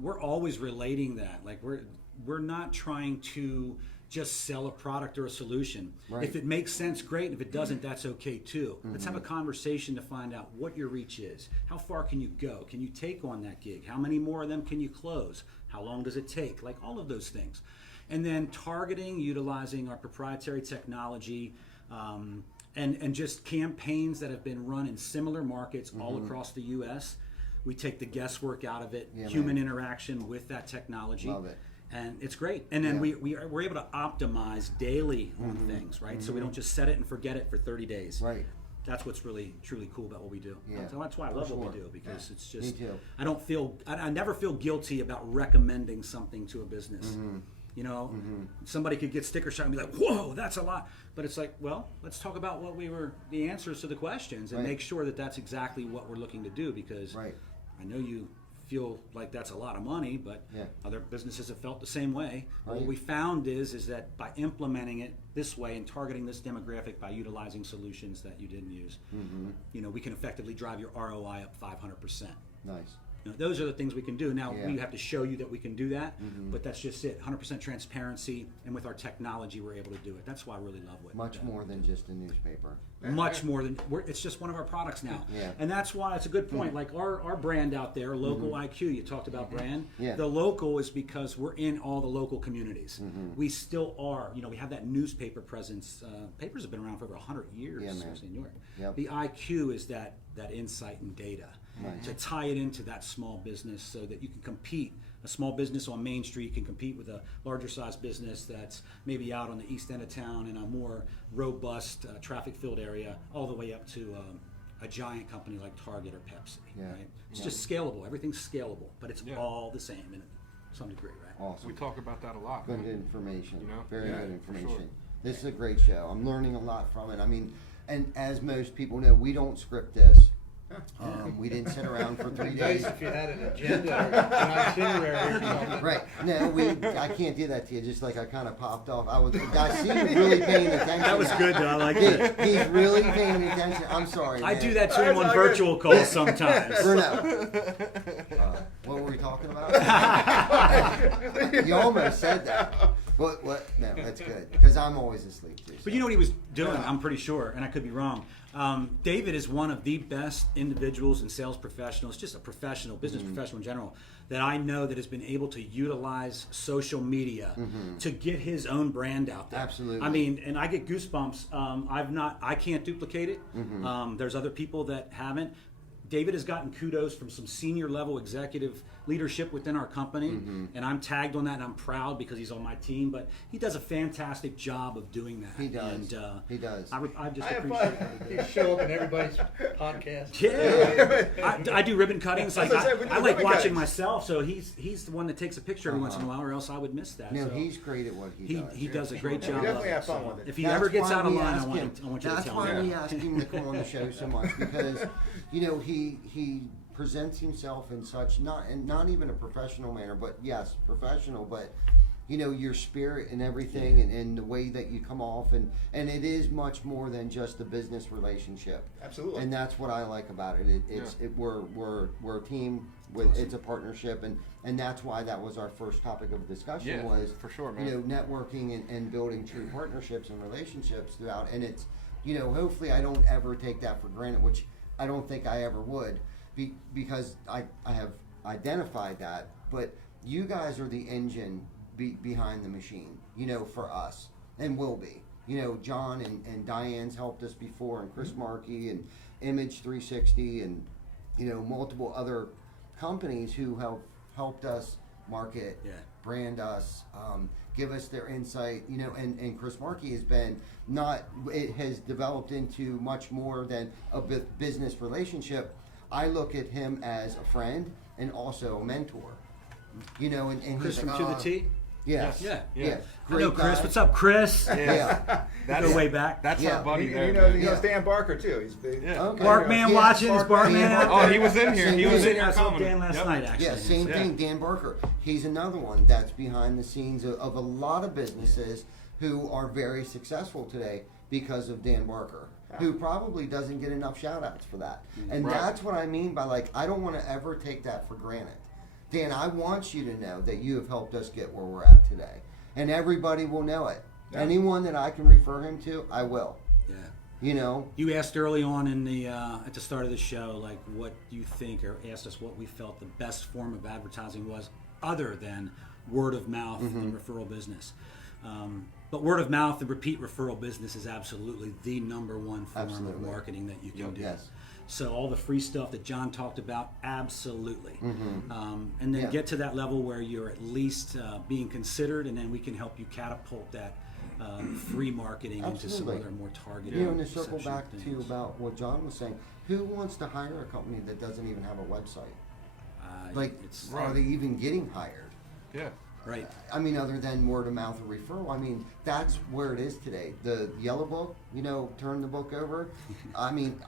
we're always relating that. Like we're not trying to just sell a product or a solution. Right. If it makes sense, great. If it doesn't, that's okay too. Let's have a conversation to find out what your reach is. How far can you go? Can you take on that gig? How many more of them can you close? How long does it take? Like all of those things. And then targeting, utilizing our proprietary technology, and just campaigns that have been run in similar markets all across the U.S. We take the guesswork out of it, Yeah, human man. interaction with that technology. Love it. And it's great. And then Yeah. we're able to optimize daily on things, right? So we don't just set it and forget it for 30 days. Right. That's what's really, truly cool about what we do. Yeah. So that's why I For love what sure. we do, because it's Me just, too. I never feel guilty about recommending something to a business. You know, somebody could get sticker shock and be like, whoa, that's a lot. But it's like, well, let's talk about the answers to the questions and Right. make sure that that's exactly what we're looking to do, because Right. I know you feel like that's a lot of money, but Yeah. other businesses have felt the same way. Right. What we found is that by implementing it this way and targeting this demographic by utilizing solutions that you didn't use, you know, we can effectively drive your ROI up 500%. Nice. You know, those are the things we can do. Now, Yeah. we have to show you that we can do that, but that's just it. 100% transparency, and with our technology, we're able to do it. That's why I really love what Much more than just a newspaper. much more than it's just one of our products now. Yeah. And that's why it's a good point. Like our brand out there, LocalIQ, you talked about brand. Yeah. The local is because we're in all the local communities. We still are, you know, we have that newspaper presence. Papers have been around for over 100 years, Yeah, man. especially in New York. Yep. The IQ is that insight and data. Nice. To tie it into that small business so that you can compete. A small business on Main Street can compete with a larger size business that's maybe out on the east end of town in a more robust traffic-filled area, all the way up to a giant company like Target or Pepsi. Yeah. Right? It's just scalable. Everything's scalable, but it's Yeah. all the same in some degree, right? Awesome. We talk about that a lot. Good information. You know? Very Yeah, good for information. sure. This is a great show. I'm learning a lot from it. I mean, and as most people know, we don't script this. We didn't sit around for 3 days. Nice if you had an agenda or an itinerary or something. Right. No, I can't do that to you. Just like I kind of popped off. I see you really paying attention. That was now. good, though. I like Dude, it. he's really paying attention. I'm sorry. I man. do that to him That's on all good. virtual calls sometimes. Bruno. What were we talking about? You almost said that. What? No. That's good because I'm always asleep too. But you know what he was doing, I'm pretty sure, and I could be wrong. David is one of the best individuals and sales professionals, just a professional, business professional in general, that I know that has been able to utilize social media to get his own brand out there. Absolutely. I mean, and I get goosebumps. I can't duplicate it. There's other people that haven't. David has gotten kudos from some senior level executive leadership within our company, and I'm tagged on that, and I'm proud because he's on my team. But he does a fantastic job of doing that. He does. And, He does. I just I have appreciate fun. that. You show up in everybody's podcast. Yeah, I do ribbon cuttings. Like That's what I said, we do I like ribbon watching cuttings. myself. So he's the one that takes a picture every once in a while, or else I would miss that. No, so he's great at what he does. he does a great Yeah, job. we definitely of it. have fun So with it. if he That's ever gets why out of we line, ask I want him. you to That's tell why me. we ask him to come on the show so much because, you know, he presents himself in such not even a professional manner, but yes, professional, but you know, your spirit and everything and the way that you come off and it is much more than just a business relationship. Absolutely. And that's what I like about it. We're a team with it's a partnership and that's why that was our first topic of discussion Yeah, was for sure, man. you know, networking and building true partnerships and relationships throughout and it's you know, hopefully I don't ever take that for granted, which I don't think I ever would because I have identified that, but you guys are the engine behind the machine, you know, for us, and will be. You know, John and Diane's helped us before, and Chris Markey and Image 360 and, you know, multiple other companies who have helped us market, brand us, give us their insight, you know, and Chris Markey has been it has developed into much more than a business relationship. I look at him as a friend and also a mentor, you know, and Chris he's from like, To the T. Yes. Yeah. Yeah. Hello, Great Chris. guy. What's up, Chris? Yeah. That's Go way back. That's Yeah. our buddy He there. knows man. Dan Barker too. He's big. Yeah. Okay. Barkman watching. Is Barkman out Oh, there? he was in here. He Same was thing. in here I saw coming. Dan last Yep. night, actually. Yeah, same Yeah. thing. Dan Barker. He's another one that's behind the scenes of a lot of businesses who are very successful today because of Dan Barker, who probably doesn't get enough shout outs for that. And Right. that's what I mean by like, I don't want to ever take that for granted. Dan, I want you to know that you have helped us get where we're at today. And everybody will know it. Yeah. Anyone that I can refer him to, I will. Yeah. You know? You asked early on in the at the start of the show, like what you think, or asked us what we felt the best form of advertising was, other than word of mouth and referral business. But word of mouth and repeat referral business is absolutely the number one form Absolutely. of marketing that you can do. Yes. So all the free stuff that John talked about, absolutely. And then Yeah. get to that level where you're at least being considered, and then we can help you catapult that free marketing into some Absolutely. other more targeted. You know, and to circle reception back things. to about what John was saying, who wants to hire a company that doesn't even have a website? Like, it's are they even getting hired? Yeah. right. I mean, other than word of mouth or referral, I mean, that's where it is today. The yellow book, you know, turn the book over. I mean,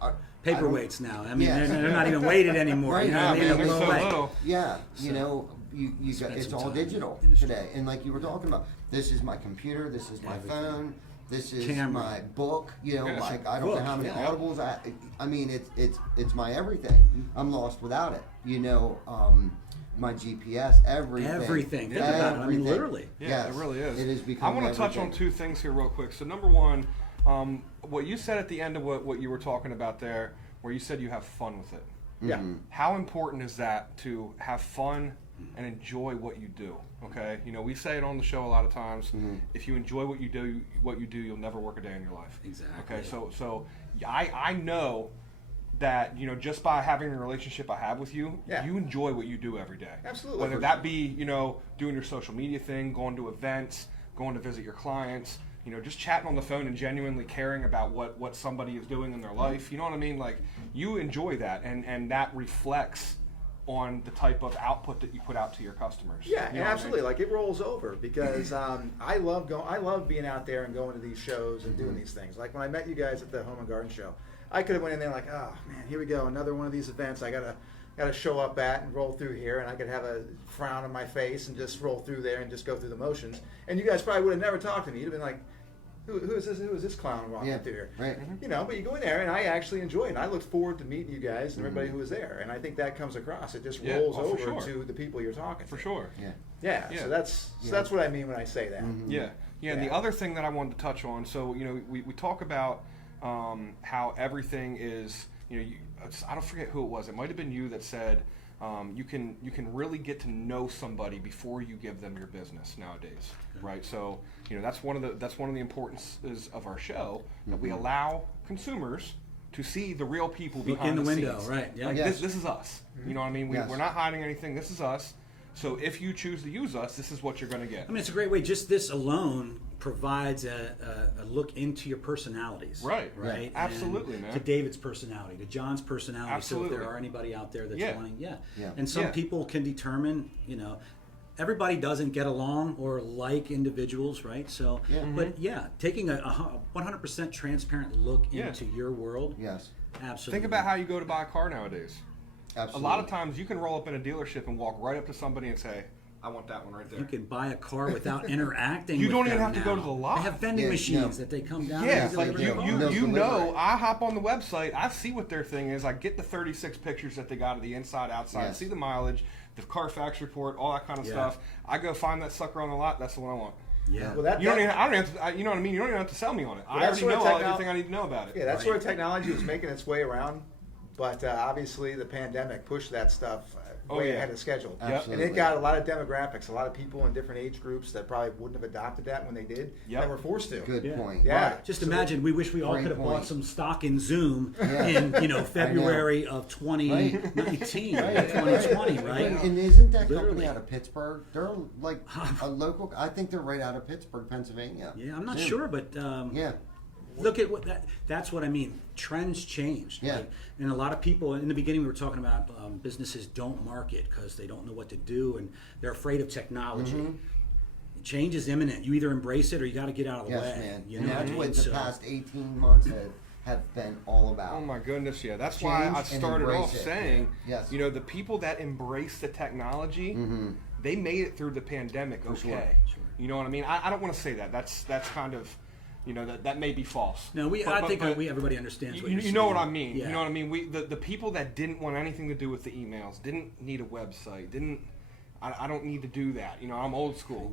Paperweights now. I mean, Yes. they're not even weighted anymore. Right. You know, Yeah, they man, blow they're so away. little. Yeah, you So, know, you got, spend it's some all time in digital the industry. today, and like you were talking about, this is my computer, this is my Everything. phone, this is Camera. my book. You know, Yeah. like I don't know Book, how many yeah. audibles I mean, it's my everything. I'm lost without it. You know, my GPS, everything. Everything. Think about it. I mean, Everything. literally. Yeah, Yes, it really is. It is I becoming want to touch on everything. two things here real quick. So number one, what you said at the end of what you were talking about there, where you said you have fun with it. Yeah. How important is that to have fun and enjoy what you do? Okay, you know, we say it on the show a lot of times. If you enjoy what you do, you'll never work a day in your life. Exactly. Okay, so I know that, you know, just by having the relationship I have with you, Yeah. you enjoy what you do every day. Absolutely. Whether For that sure. be, you know, doing your social media thing, going to events, going to visit your clients, you know, just chatting on the phone and genuinely caring about what somebody is doing in their life. You know what I mean? Like, you enjoy that, and that reflects on the type of output that you put out to your customers. Yeah, You and know what I mean? absolutely. Like, it rolls over because I love being out there and going to these shows and doing these things. Like when I met you guys at the Home and Garden Show, I could have went in there like, oh man, here we go, another one of these events I gotta show up at and roll through here, and I could have a frown on my face and just roll through there and just go through the motions. And you guys probably would have never talked to me. You'd have been like, who is this clown walking Yeah, through here? right. You know, but you go in there, and I actually enjoy it. And I look forward to meeting you guys and everybody who was there. And I think that comes across. It just Yeah, rolls oh, for over sure. to the people you're talking to. For sure. Yeah. Yeah, Yeah. so that's what I mean when I say that. Yeah. Yeah, and the other thing that I wanted to touch on, so, we talk about how everything is, I don't forget who it was. It might have been you that said you can really get to know somebody before you give them your business nowadays, right? So, that's one of the importances of our show, that we allow consumers to see the real people Look behind in the the window, scenes. right? Yeah. Like, Yes. this is us. You know what I mean? Yes. We're not hiding anything. This is us. So if you choose to use us, this is what you're going to get. I mean, it's a great way. Just this alone provides a look into your personalities. Right. Right. Absolutely, And man. To David's personality, to John's personality. Absolutely. So if there are anybody out there that's Yeah. wanting, Yeah. And some Yeah. people can determine, everybody doesn't get along or like individuals, right? So, Yeah. but taking a 100% transparent look Yeah. into your world. Yes. Absolutely. Think about how you go to buy a car nowadays. Absolutely. A lot of times you can roll up in a dealership and walk right up to somebody and say, I want that one right there. you can buy a car without interacting. You with don't even them have to go now. to the lot. They have vending Yeah, machines no. that they come down. Yeah, and it's like deliver. you No know, delivery. I hop on the website, I see what their thing is, I get the 36 pictures that they got of the inside, outside, Yes. see the mileage, the Carfax report, all that kind of Yeah. stuff. I go find that sucker on the lot, that's the one I want. Yeah. Well, You don't even, I don't have to, you know what I mean? You don't even have to sell me on it. I that's already know sort of everything I need to know about it. Yeah, that's Right. where technology was making its way around, but obviously the pandemic pushed that stuff Oh, way yeah. ahead of schedule. Absolutely. And it got a lot of demographics, a lot of people in different age groups that probably wouldn't have adopted that when they did, Yep. that were forced to. Good Yeah. point. Yeah. Right. Just So imagine, we wish we all Great could have point. bought some stock in Zoom Yeah. in February of 2019, Right. 2020, right? And isn't that company Literally. out of Pittsburgh? They're like a local. I think they're right out of Pittsburgh, Pennsylvania. Yeah, I'm not Zoom. sure, but Yeah. look at what that's what I mean. Trends changed. Yeah. Like, and a lot of people in the beginning we were talking about businesses don't market because they don't know what to do and they're afraid of technology. Mm-hmm. Change is imminent. You either embrace it or you got to get out of the Yes, way. man. You And know that's what I what mean? the So- past 18 months have been all about. Oh my goodness, yeah. That's why Change I and started embrace off it. saying, Yes. the people that embrace the technology, they made it through the pandemic okay. Sure. You know what I mean? I don't want to say that. That's kind of, that may be false. No, But- I think but everybody understands what you you're know saying. what I mean. Yeah. You know what I mean? The people that didn't want anything to do with the emails, didn't need a website, I don't need to do that. I'm old school.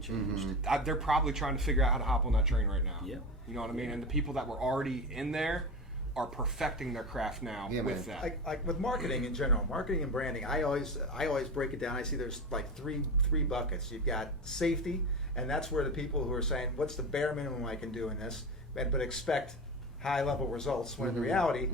They're probably trying to figure out how to hop on that train right now. Yeah. You know what I mean? And the people that were already in there are perfecting their craft now Yeah, with man. that. Like with marketing in general, marketing and branding, I always break it down. I see there's like three buckets. You've got safety, and that's where the people who are saying, what's the bare minimum I can do in this, but expect high level results, when in reality,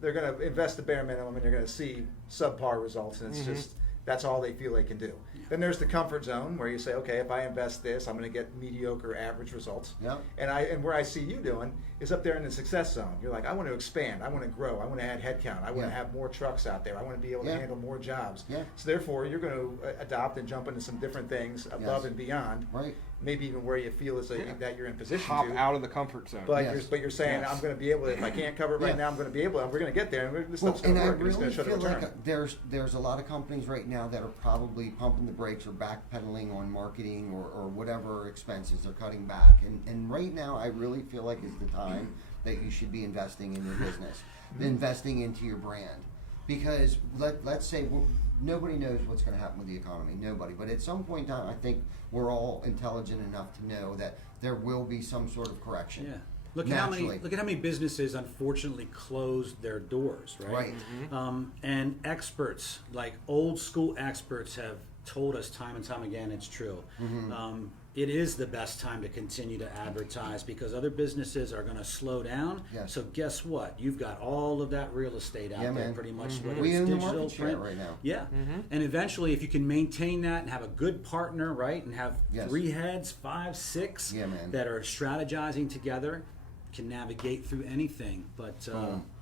they're going to invest the bare minimum and they're going to see subpar results, and it's just, that's all they feel they can do. Then there's the comfort zone where you say, okay, if I invest this, I'm going to get mediocre, average results. Yep. And where I see you doing is up there in the success zone. You're like, I want to expand, I want to grow, I want to add headcount, I want to Yeah. have more trucks out there, I want to be able Yeah. to handle more jobs. Yeah. So therefore, you're going to adopt and jump into some different things above Yes. and beyond. Right. Maybe even where you feel that you're in position Hop to. out of the comfort zone. But Yes. you're saying, Yes. I'm going to be able to, if I can't cover it right Yeah. now, I'm going to be able to, we're going to get there, and this Well, stuff's going and to I work, and it's going really to show the feel return. like there's a lot of companies right now that are probably pumping the brakes or backpedaling on marketing or whatever expenses they're cutting back. And right now, I really feel like is the time that you should be investing in your business, investing into your brand. Because let's say nobody knows what's going to happen with the economy, nobody. But at some point in time, I think we're all intelligent enough to know that there will be some sort of correction. Yeah. Look at Naturally. how many businesses unfortunately closed their doors, right? Right. And experts, like old school experts, have told us time and time again it's true. It is the best time to continue to advertise because other businesses are going to slow down. Yes. So guess what? You've got all of that real estate out Yeah, there, man. pretty much. Whether We it's own the digital, market share print. right now. Yeah. And eventually, if you can maintain that and have a good partner, right, and have Yes. 3 heads, 5, 6 Yeah, man. that are strategizing together, can navigate through anything. But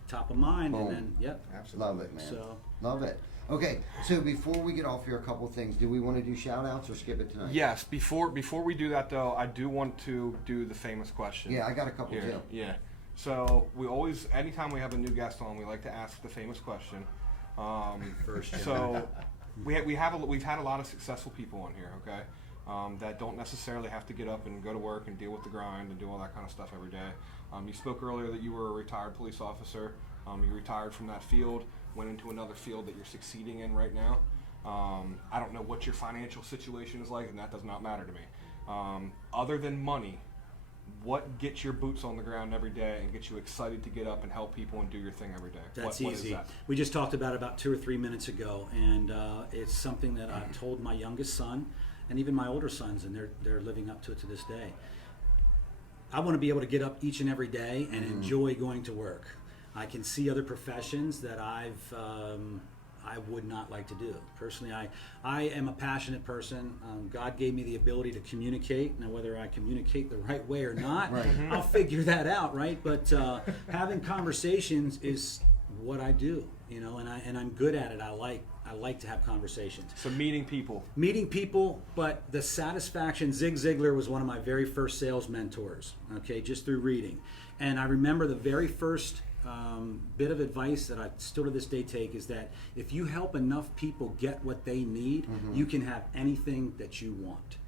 top of mind, Boom. and then yep. Absolutely. Love it, man. So Love it. Okay, so before we get off here, a couple of things. Do we want to do shout outs or skip it tonight? Yes, before we do that though, I do want to do the famous question. Yeah, I got a couple Here. too. Yeah. So we always, anytime we have a new guest on, we like to ask the famous question. First, So we've had a lot of successful people on here, okay, that don't necessarily have to get up and go to work and deal with the grind and do all that kind of stuff every day. You spoke earlier that you were a retired police officer. You retired from that field, went into another field that you're succeeding in right now. I don't know what your financial situation is like, and that does not matter to me. Other than money, what gets your boots on the ground every day and gets you excited to get up and help people and do your thing every day? That's what easy. Is that? We just talked about 2 or 3 minutes ago, and it's something that I've told my youngest son and even my older sons, and they're living up to it to this day. I want to be able to get up each and every day and enjoy going to work. I can see other professions that I would not like to do. Personally, I am a passionate person. God gave me the ability to communicate. Now, whether I communicate the right way or not, I'll figure that out, right? But having conversations is what I do, and I'm good at it. I like to have conversations. So meeting people, but the satisfaction. Zig Ziglar was one of my very first sales mentors, okay, just through reading. And I remember the very first bit of advice that I still to this day take is that if you help enough people get what they need, you can have anything that you want.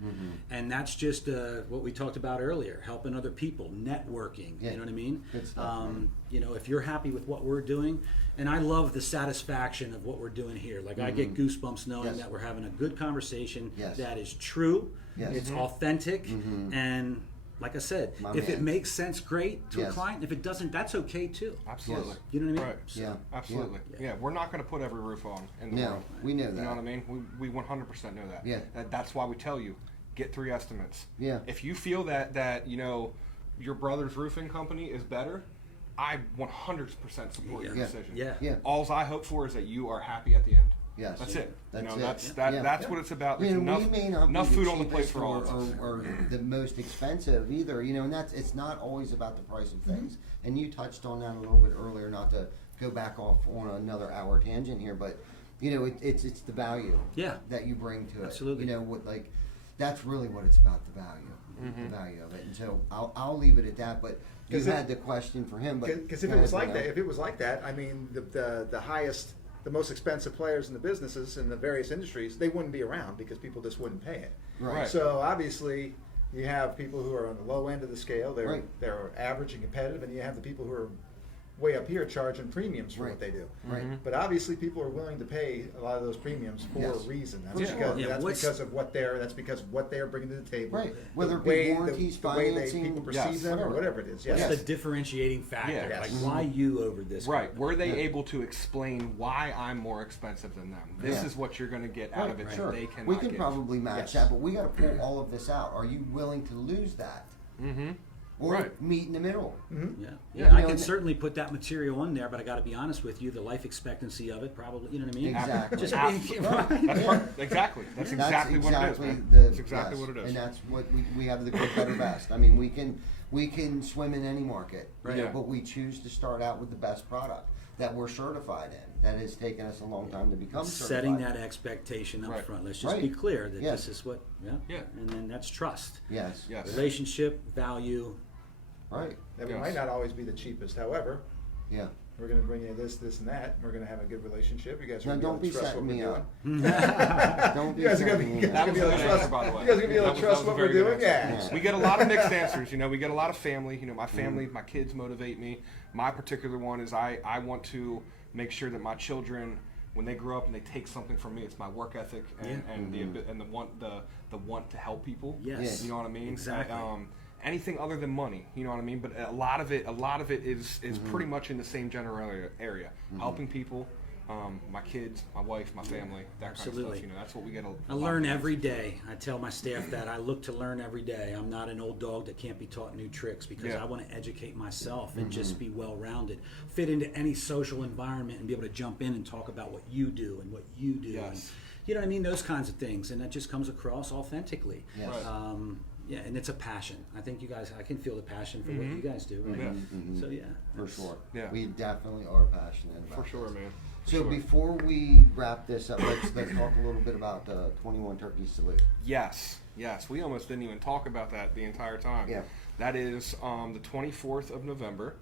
And that's just what we talked about earlier, helping other people, networking, you know what I mean? Good stuff, If you're happy with what we're doing, and I love the satisfaction of what we're doing here. Like I get goosebumps knowing that we're having a good conversation that is true, it's authentic, and like I said, if it makes sense, great to a client. If it doesn't, that's okay too. Absolutely. You know what I mean? Right. Yeah. Absolutely. Yeah. We're not going to put every roof on in the world. We know that. You know what I mean? We 100% know that. Yeah. That's why we tell you, get 3 estimates. Yeah. If you feel that your brother's roofing company is better, I 100% support your decision. Yeah. All I hope for is that you are happy at the end. Yes. That's it. That's it. That's what it's about. There's We enough, may not enough be the food on the plate cheapest for all of us. or the most expensive either, and it's not always about the price of things. And you touched on that a little bit earlier, not to go back off on another hour tangent here, but it's the value that you bring to it. Absolutely. That's really what it's about, the value, the value of it. And so I'll leave it at that. But you had the question for him, but because if it was like that, I mean, the highest, the most expensive players in the businesses in the various industries, they wouldn't be around because people just wouldn't pay it. Right. So obviously, you have people who are on the low end of the scale. They're average and competitive, and you have the people who are way up here charging premiums for what they do. Right. But obviously, people are willing to pay a lot of those premiums for a reason. That's because of what they're bringing to the table. Right. Whether it be warranties, the way financing, people perceive them, or whatever it is. What's the differentiating factor? Yeah. Like why you over this? Right. Were they able to explain why I'm more expensive than them? This is what you're going to get out of it that they cannot We can get. probably match that, but we got to pull all of this out. Are you willing to lose that? Or meet in the middle? Yeah. I can certainly put that material on there, but I got to be honest with you, the life expectancy of it probably, you know what I mean? Exactly. Just Exactly. That's exactly what it is. Man. That's That's exactly what it is. And that's what we have the good, better, best. I mean, we can swim in any market, but we choose to start out with the best product that we're certified in. That has taken us a long time to become certified. Setting that expectation up front. Let's just be clear that this is what, and then that's trust. Yes. Relationship, value. Right. That we might not always be the cheapest. However, yeah, we're going to bring you this, and that. We're going to have a good relationship. You guys are now going to be able to trust what we're doing. Don't be You guys are setting me up. That was a good answer, by the way. You guys are going to be able to trust what we're doing. Yeah. We get a lot of mixed answers. We get a lot of family. My family, my kids motivate me. My particular one is I want to make sure that my children, when they grow up and they take something from me, it's my work ethic and the want to help people. Yes. You know what I mean? Exactly. Anything other than money, you know what I mean? But a lot of it is pretty much in the same general area. Helping people, my kids, my wife, my family, that kind of stuff. That's what we get. I learn every day. I tell my staff that I look to learn every day. I'm not an old dog that can't be taught new tricks because I want to educate myself and just be well-rounded, fit into any social environment and be able to jump in and talk about what you do and what you do. Yes. And, you know what I mean? Those kinds of things. And that just comes across authentically. Yes. Yeah, and it's a passion. I think you guys, I can feel the passion for what you guys do. Right? So For sure. Yeah. We definitely are passionate about For sure, this. man. So before we wrap this up, let's talk a little bit about the 21 Turkey Salute. Yes. We almost didn't even talk about that the entire time. Yeah. That is the 24th of November.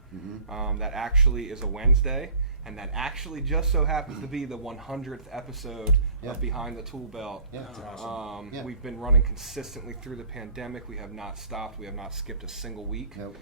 That actually is a Wednesday, and that actually just so happens to be the 100th episode of Behind the Tool Belt. Yeah, that's awesome. We've been running consistently through the pandemic. We have not stopped. We have not skipped a single week. Nope.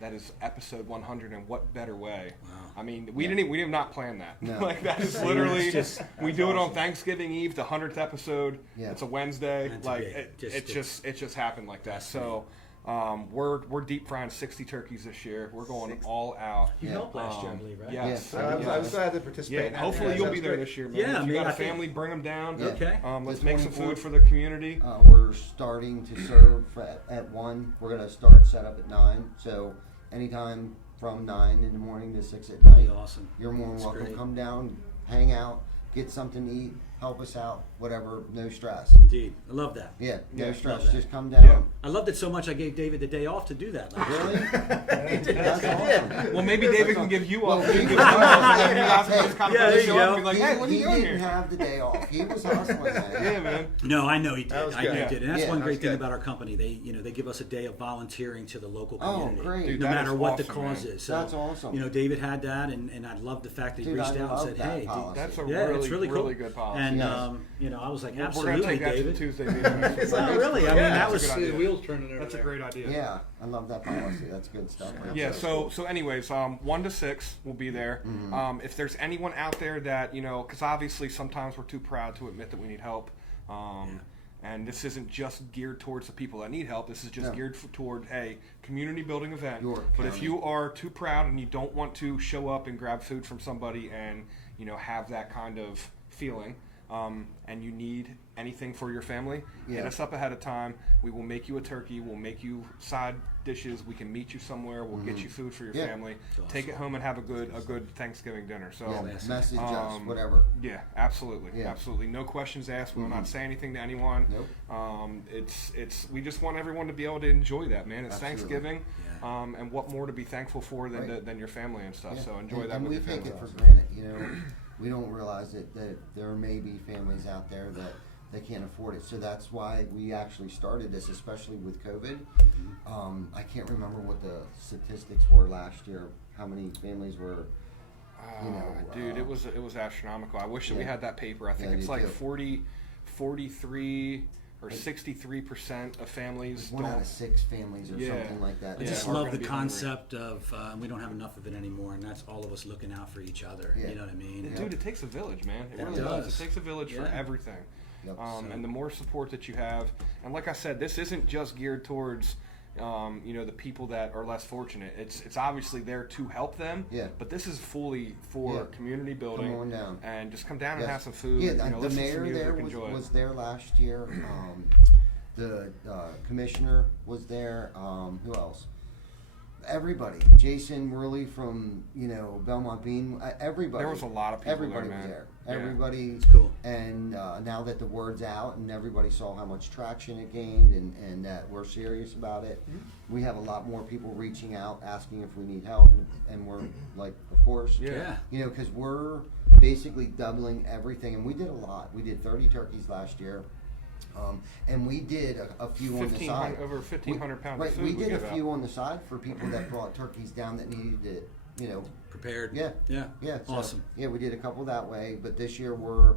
That is episode 100, and what better way? Wow. I mean, we did not plan that. No. Like that is literally we do it on awesome. Thanksgiving Eve, the 100th episode. Yeah. It's a Wednesday. That's Like big. it just happened like that. So We're deep frying 60 turkeys this year. We're going 60. all out. You helped last year, I believe, right? Yes. Yeah. I was glad to participate. Yeah, in that. hopefully Yeah, you'll sounds be there great. this year, man. Yeah, if you man, got a I think- family, bring them down. Yeah. Okay. Let's The make some 24th. food for the community. We're starting to serve at 1. We're going to start set up at 9. So anytime from 9 in the morning to 6 at That'd night, be awesome. you're more than That's welcome. great. Come down, hang out, get something to eat, help us out, whatever. No stress. Indeed. I love that. Yeah, no Yeah, stress. love that. Just come down. Yeah. I loved it so much I gave David the day off to do that last year. Really? That's awesome. Well, maybe David can give you Well, off. he- You guys can just kind of Yeah, there you show up and go. be like, hey, what are he you doing didn't here? have the day off. He was hustling, man. Yeah, man. No, I know he did. That was I know good. he did, and that's Yeah, one that great was thing good. about our company. They give us a day of volunteering to the local Oh, community, great. Dude, no that matter is what the awesome, cause man. is. So, That's awesome. David had that, and I love the fact that he Dude, reached I out and love said, that "Hey, policy. That's a yeah, really, it's really cool." good policy. And Yes. I was like, We're going to "Absolutely, take that to the David." Tuesday meeting. No, really. I mean, Yeah, that that's was a good See the idea. wheels turning over That's a there. great idea. Yeah, I love that policy. That's good stuff. Right Yeah. there. So anyways, 1 to 6 will be there. If there's anyone out there that because obviously sometimes we're too proud to admit that we need help. And this isn't just geared towards the people that need help. This is just No. geared toward a community building event. York But if County. you are too proud and you don't want to show up and grab food from somebody and have that kind of feeling, and you need anything for your family, hit Yeah. us up ahead of time. We will make you a turkey. We'll make you side dishes. We can meet you somewhere. We'll get you food for your Yeah. family. That's Take it home and have a good Thanksgiving dinner. So. Yeah, Classic. message us, Um, whatever. Yeah, absolutely, Yeah. absolutely. No questions asked. We will not say anything to anyone. Nope. It's we just want everyone to be able to enjoy that, man. It's Absolutely. Thanksgiving, Yeah. and what more to be thankful for than Right. than your family and stuff. Yeah. So enjoy and, that and with we your take family. it for granted. We don't realize that there may be families out there that they can't afford it. So that's why we actually started this, especially with COVID. I can't remember what the statistics were last year. How many families were? Dude, it was astronomical. I wish that we yeah. had that paper. I think Yeah, it's me like too. 43 or 63% of families One out don't. of 6 families or Yeah. something like that. I Yeah, just we're love gonna the be hungry. concept of we don't have enough of it anymore, and that's all of us looking out for each other. Yeah. You know what I mean? Yeah. Dude, it takes a village, man. It It really does. does. It takes a village for Yeah. everything. Yep. And the more support that you have, and like I said, this isn't just geared towards, the people that are less fortunate. It's obviously there to help them. Yeah. But this is fully for Yeah. community building. Come on down. And just come down and Yes. have some food. Yeah, listen the to some mayor music, there enjoy it. was there last year. The commissioner was there. Who else? Everybody. Jason Worley from Belmont Bean. Everybody. There was a lot of people Everybody there, was man. there. Yeah. Everybody. It's cool. And now that the word's out and everybody saw how much traction it gained and that we're serious about it, we have a lot more people reaching out asking if we need help, and we're like, of course. Yeah. Because we're basically doubling everything, and we did a lot. We did 30 turkeys last year. And we did a few on the side. Over 1,500 pounds Right, of food we did a give few out. on the side for people that brought turkeys down that needed it, Prepared. Yeah. Yeah. Yeah, so, Awesome. Yeah, we did a couple that way, but this year we're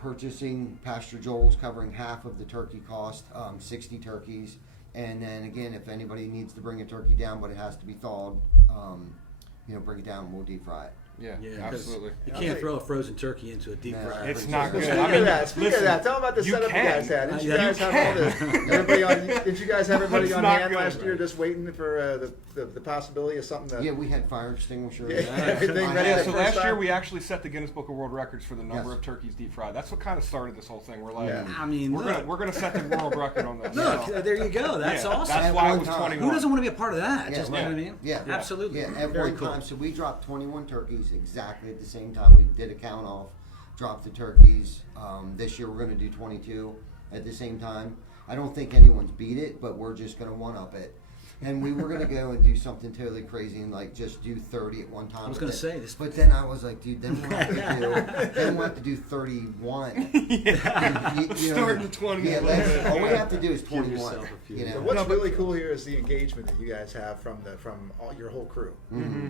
purchasing. Pastor Joel's covering half of the turkey cost, 60 turkeys, and then again, if anybody needs to bring a turkey down, but it has to be thawed, bring it down and we'll deep fry it. Yeah, Yeah, 'cause absolutely. You can't throw a frozen turkey into a deep No. fryer. It's Pretty not sure. good. Speaking I mean, of that, speaking listen, of that, tell them about the you setup can. you guys had. Didn't you You guys have all the everybody on? Didn't you guys have everybody It's on not hand good, last year, right? just waiting for the possibility of something? To, Yeah, we had fire extinguishers. Yeah, everything I ready had- the So first last year time? we actually set the Guinness Book of World Records for the number Yes. of turkeys deep fried. That's what kind of started this whole thing. We're like, Yeah. I mean, we're gonna set the world record on this. Look, So, there you go. That's yeah, awesome. That's At why it one was time. 21. Who doesn't want to be a part of that? Yeah, Just, you know what I mean? Yeah, Absolutely. Yeah, at Very one cool. time. So we dropped 21 turkeys exactly at the same time. We did a count off, dropped the turkeys. This year we're going to do 22 at the same time. I don't think anyone's beat it, but we're just going to one up it. And we were going to go and do something totally crazy and like just do 30 at one time. I was But gonna then- say this- But then I was like, dude, then we'll have to do 31. Starting at 20 Yeah, a little bit. all we have to do is Give 21. yourself a few. You know? What's really cool here is the engagement that you guys have from all your whole crew.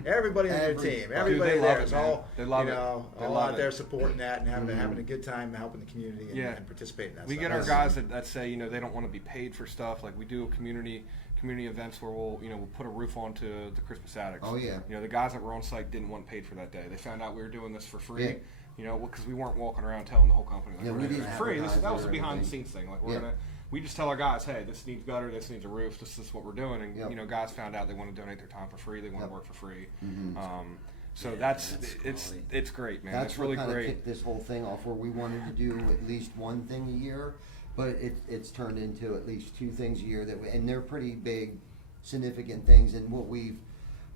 Everybody on your team, everybody Dude, they love there it, is man. all They love it. They all love out it. there supporting that and having a good time, helping the community Yeah. and participating in that. We stuff. get our That's- guys that say they don't want to be paid for stuff. Like we do community events where we'll put a roof onto the Christmas attics. Oh, yeah. The guys that were on site didn't want paid for that day. They found out we were doing this for free. Yeah. Because we weren't walking around telling the whole company like Yeah, we're we doing it didn't for free. That was advertise a or behind the anything. scenes thing. Like we're Yeah. gonna we just tell our guys, hey, this needs gutter, this needs a roof, this is what we're doing, and Yep. you know, guys found out they want to donate their time for free, they want Yep. to work for free. Mhm. So Yeah, that's that's quality. it's great, man. That's It's really what kind of great. kicked this whole thing off, where we wanted to do at least one thing a year, but it's turned into at least 2 things a year and they're pretty big, significant things. And what we've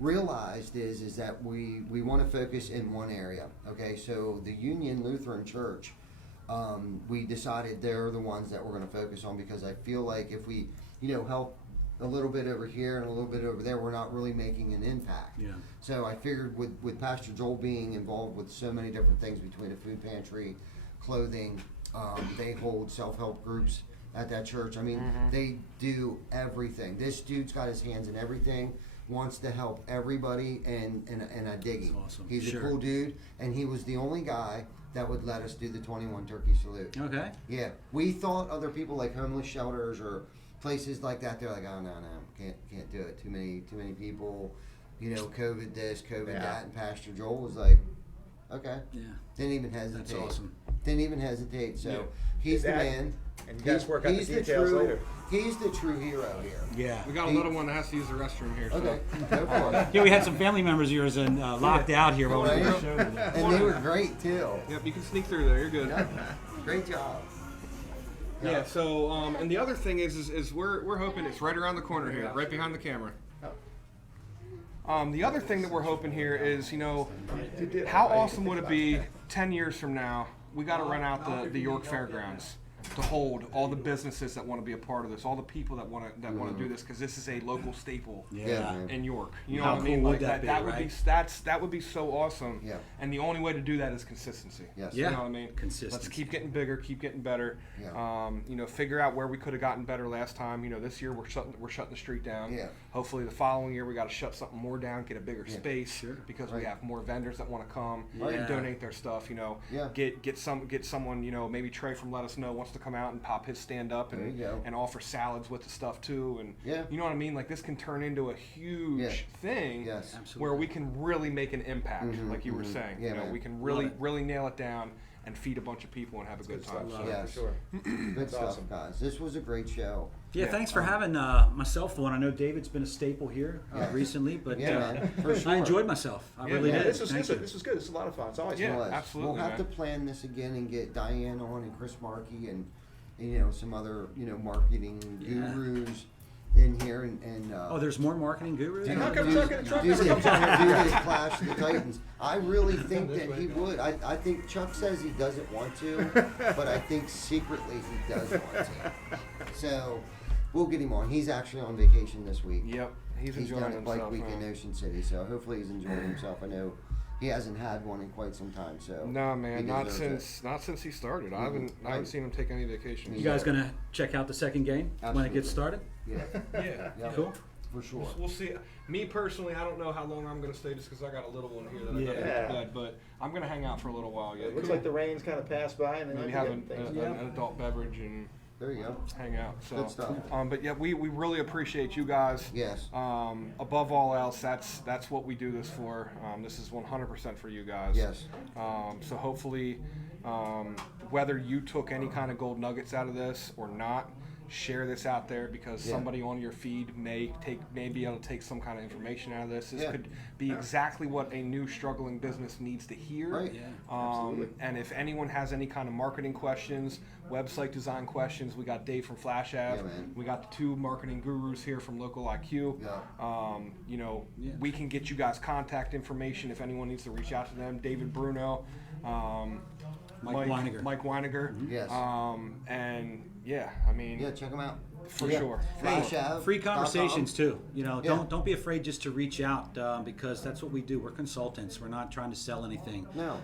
realized is that we want to focus in one area. Okay, so the Union Lutheran Church, we decided they're the ones that we're going to focus on, because I feel like if we, help a little bit over here and a little bit over there, we're not really making an impact. Yeah. So I figured with Pastor Joel being involved with so many different things, between a food pantry, clothing, they hold self-help groups at that church. I mean, they do everything. This dude's got his hands in everything, wants to help everybody, and I dig him. That's awesome. He's Sure. a cool dude, and he was the only guy that would let us do the 21 turkey salute. Okay. Yeah, we thought other people like homeless shelters or places like that, they're like, oh no, can't do it. Too many people, COVID this, COVID Yeah. that. And Pastor Joel was like, okay, Yeah. didn't even hesitate. That's awesome. Didn't even hesitate. So Yeah. he's the That- man. And you guys work out the He's details true, later. He's the true hero here. Yeah. We got a little one that has to use the restroom here. So. Okay, go for it. Yeah, we had some family members of yours and locked out here while we were doing the show today. And they were great too. Yep, you can sneak through there. You're good. Yeah. Great job. Yeah. So, and the other thing is we're hoping it's right around the corner here, right behind the camera. The other thing that we're hoping here is, how awesome would it be 10 years from now? We got to rent out the York Fairgrounds to hold all the businesses that want to be a part of this, all the people that want to do this, because this is a local staple Yeah, man. in York. You know How what I mean? cool Like would that be, that would right? be that would be so awesome. Yeah. And the only way to do that is consistency. Yes. You Yeah. know what I mean? Consistency. Let's keep getting bigger, keep getting better. Yeah. Figure out where we could have gotten better last time. This year we're shutting the street down. Yeah. Hopefully the following year we got to shut something more down, get a bigger Yeah. space, Sure. because Right. we have more vendors that want to come Right. and donate their stuff. Yeah. Get someone. Maybe Trey from Let Us Know wants to come out and pop his stand up There you go. and offer salads with the stuff too. And Yeah. you know what I mean? Like, this can turn into a huge Yeah. thing. Yes. Absolutely. Where we can really make an impact, Mhm, like you were mhm. saying. Yeah, man. We can Love really it. really nail it down and feed a bunch of people and have a good time. stuff. So. Yes. For sure. Good stuff, awesome. guys. This was a great show. Yeah, Yeah. thanks for having myself on. I know David's been a staple here Yeah. recently, but Yeah, man, for sure. I enjoyed myself. I Yeah, really yeah, did. This was Thank you. this was good. This is a lot of fun. It's always Yeah. fun. Was. absolutely, We'll have man. to plan this again and get Diane on and Chris Markey and some other marketing Yeah. gurus in here and Oh, there's more marketing gurus? And how come do- Chuck do never the- comes on here? do the Clash of the Titans. I really think that he would. I think Chuck says he doesn't want to, but I think secretly he does want to. So we'll get him on. He's actually on vacation this week. Yep, he's He's enjoying down at Bike himself. Week in man. Ocean City, so hopefully he's enjoying himself. I know he hasn't had one in quite some time, so No, he man, not deserves since he started. I haven't Right. seen him take any vacation. You guys going to check out the second game when it gets started? it. Yeah, Yeah. yeah, Cool. for sure. We'll see. Me personally, I don't know how long I'm going to stay, just because I got a little one here that I got to Yeah. get to bed. But I'm going to hang out for a little while. Yeah, It looks like the rain's kind of passed by, and then maybe I have can get things. an adult beverage and There you go. hang out. So, Good stuff. but yeah, we really appreciate you guys. Yes. Above all else, that's what we do this for. This is 100% for you guys. Yes. So hopefully, whether you took any kind of gold nuggets out of this or not, share this out there, because Yeah. somebody on your feed may be able to take some kind of information out of this. This Yeah. could be exactly what a new struggling business needs to hear. Right. Yeah. Absolutely. And if anyone has any kind of marketing questions, website design questions, we got Dave from Flash Ave. Yeah, man. We got the 2 marketing gurus here from LocalIQ. Yeah. Yeah. We can get you guys contact information if anyone needs to reach out to them. David Bruno, Mike Wynegar. Mike Wynegar. Yes. And yeah, I mean, Yeah, check them out. for Yeah. sure. Flash Ave. Free conversations too. Yeah. Don't be afraid just to reach out, because that's what we do. We're consultants. We're not trying to sell anything. No.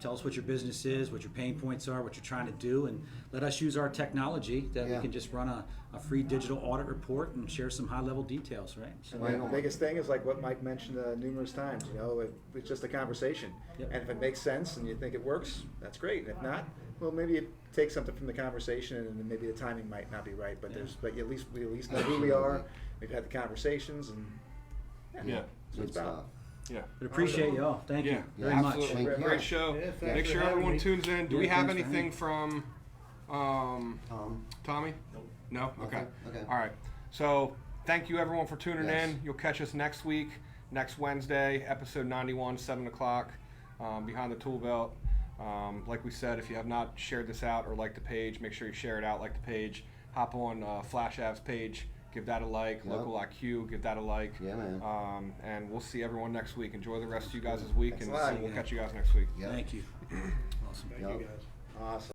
Tell us what your business is, what your pain points are, what you're trying to do, and let us use our technology that Yeah. we can just run a free digital audit report and share some high-level details, right? So, Right And the on. biggest thing is like what Mike mentioned numerous times. It's just a conversation, Yep. and if it makes sense and you think it works, that's great. And if not, well, maybe you take something from the conversation, and then maybe the timing might not be right. But we at least know who we are. We've had the conversations, and Yeah. that's what Good it's about. stuff. Yeah. but appreciate you all. Thank Yeah, you very Yeah, much. absolutely. Thank you. Great show. Yeah, thanks Make for sure having everyone me. tunes in. Do Yeah, we have thanks for anything having from Tommy? Nope. No? Okay. Okay. All right. So thank you everyone for tuning Yes. in. You'll catch us next week, next Wednesday, episode 91, 7 o'clock, Behind the Tool Belt. Like we said, if you have not shared this out or liked the page, make sure you share it out, like the page. Hop on Flash Ave's page, give that a like. Yep. LocalIQ, give that a like. Yeah, man. And we'll see everyone next week. Enjoy the rest of you guys this week, Thanks and a lot. we'll catch you guys next week. Yep. Thank you. Awesome. Thank Yep. you guys. Awesome.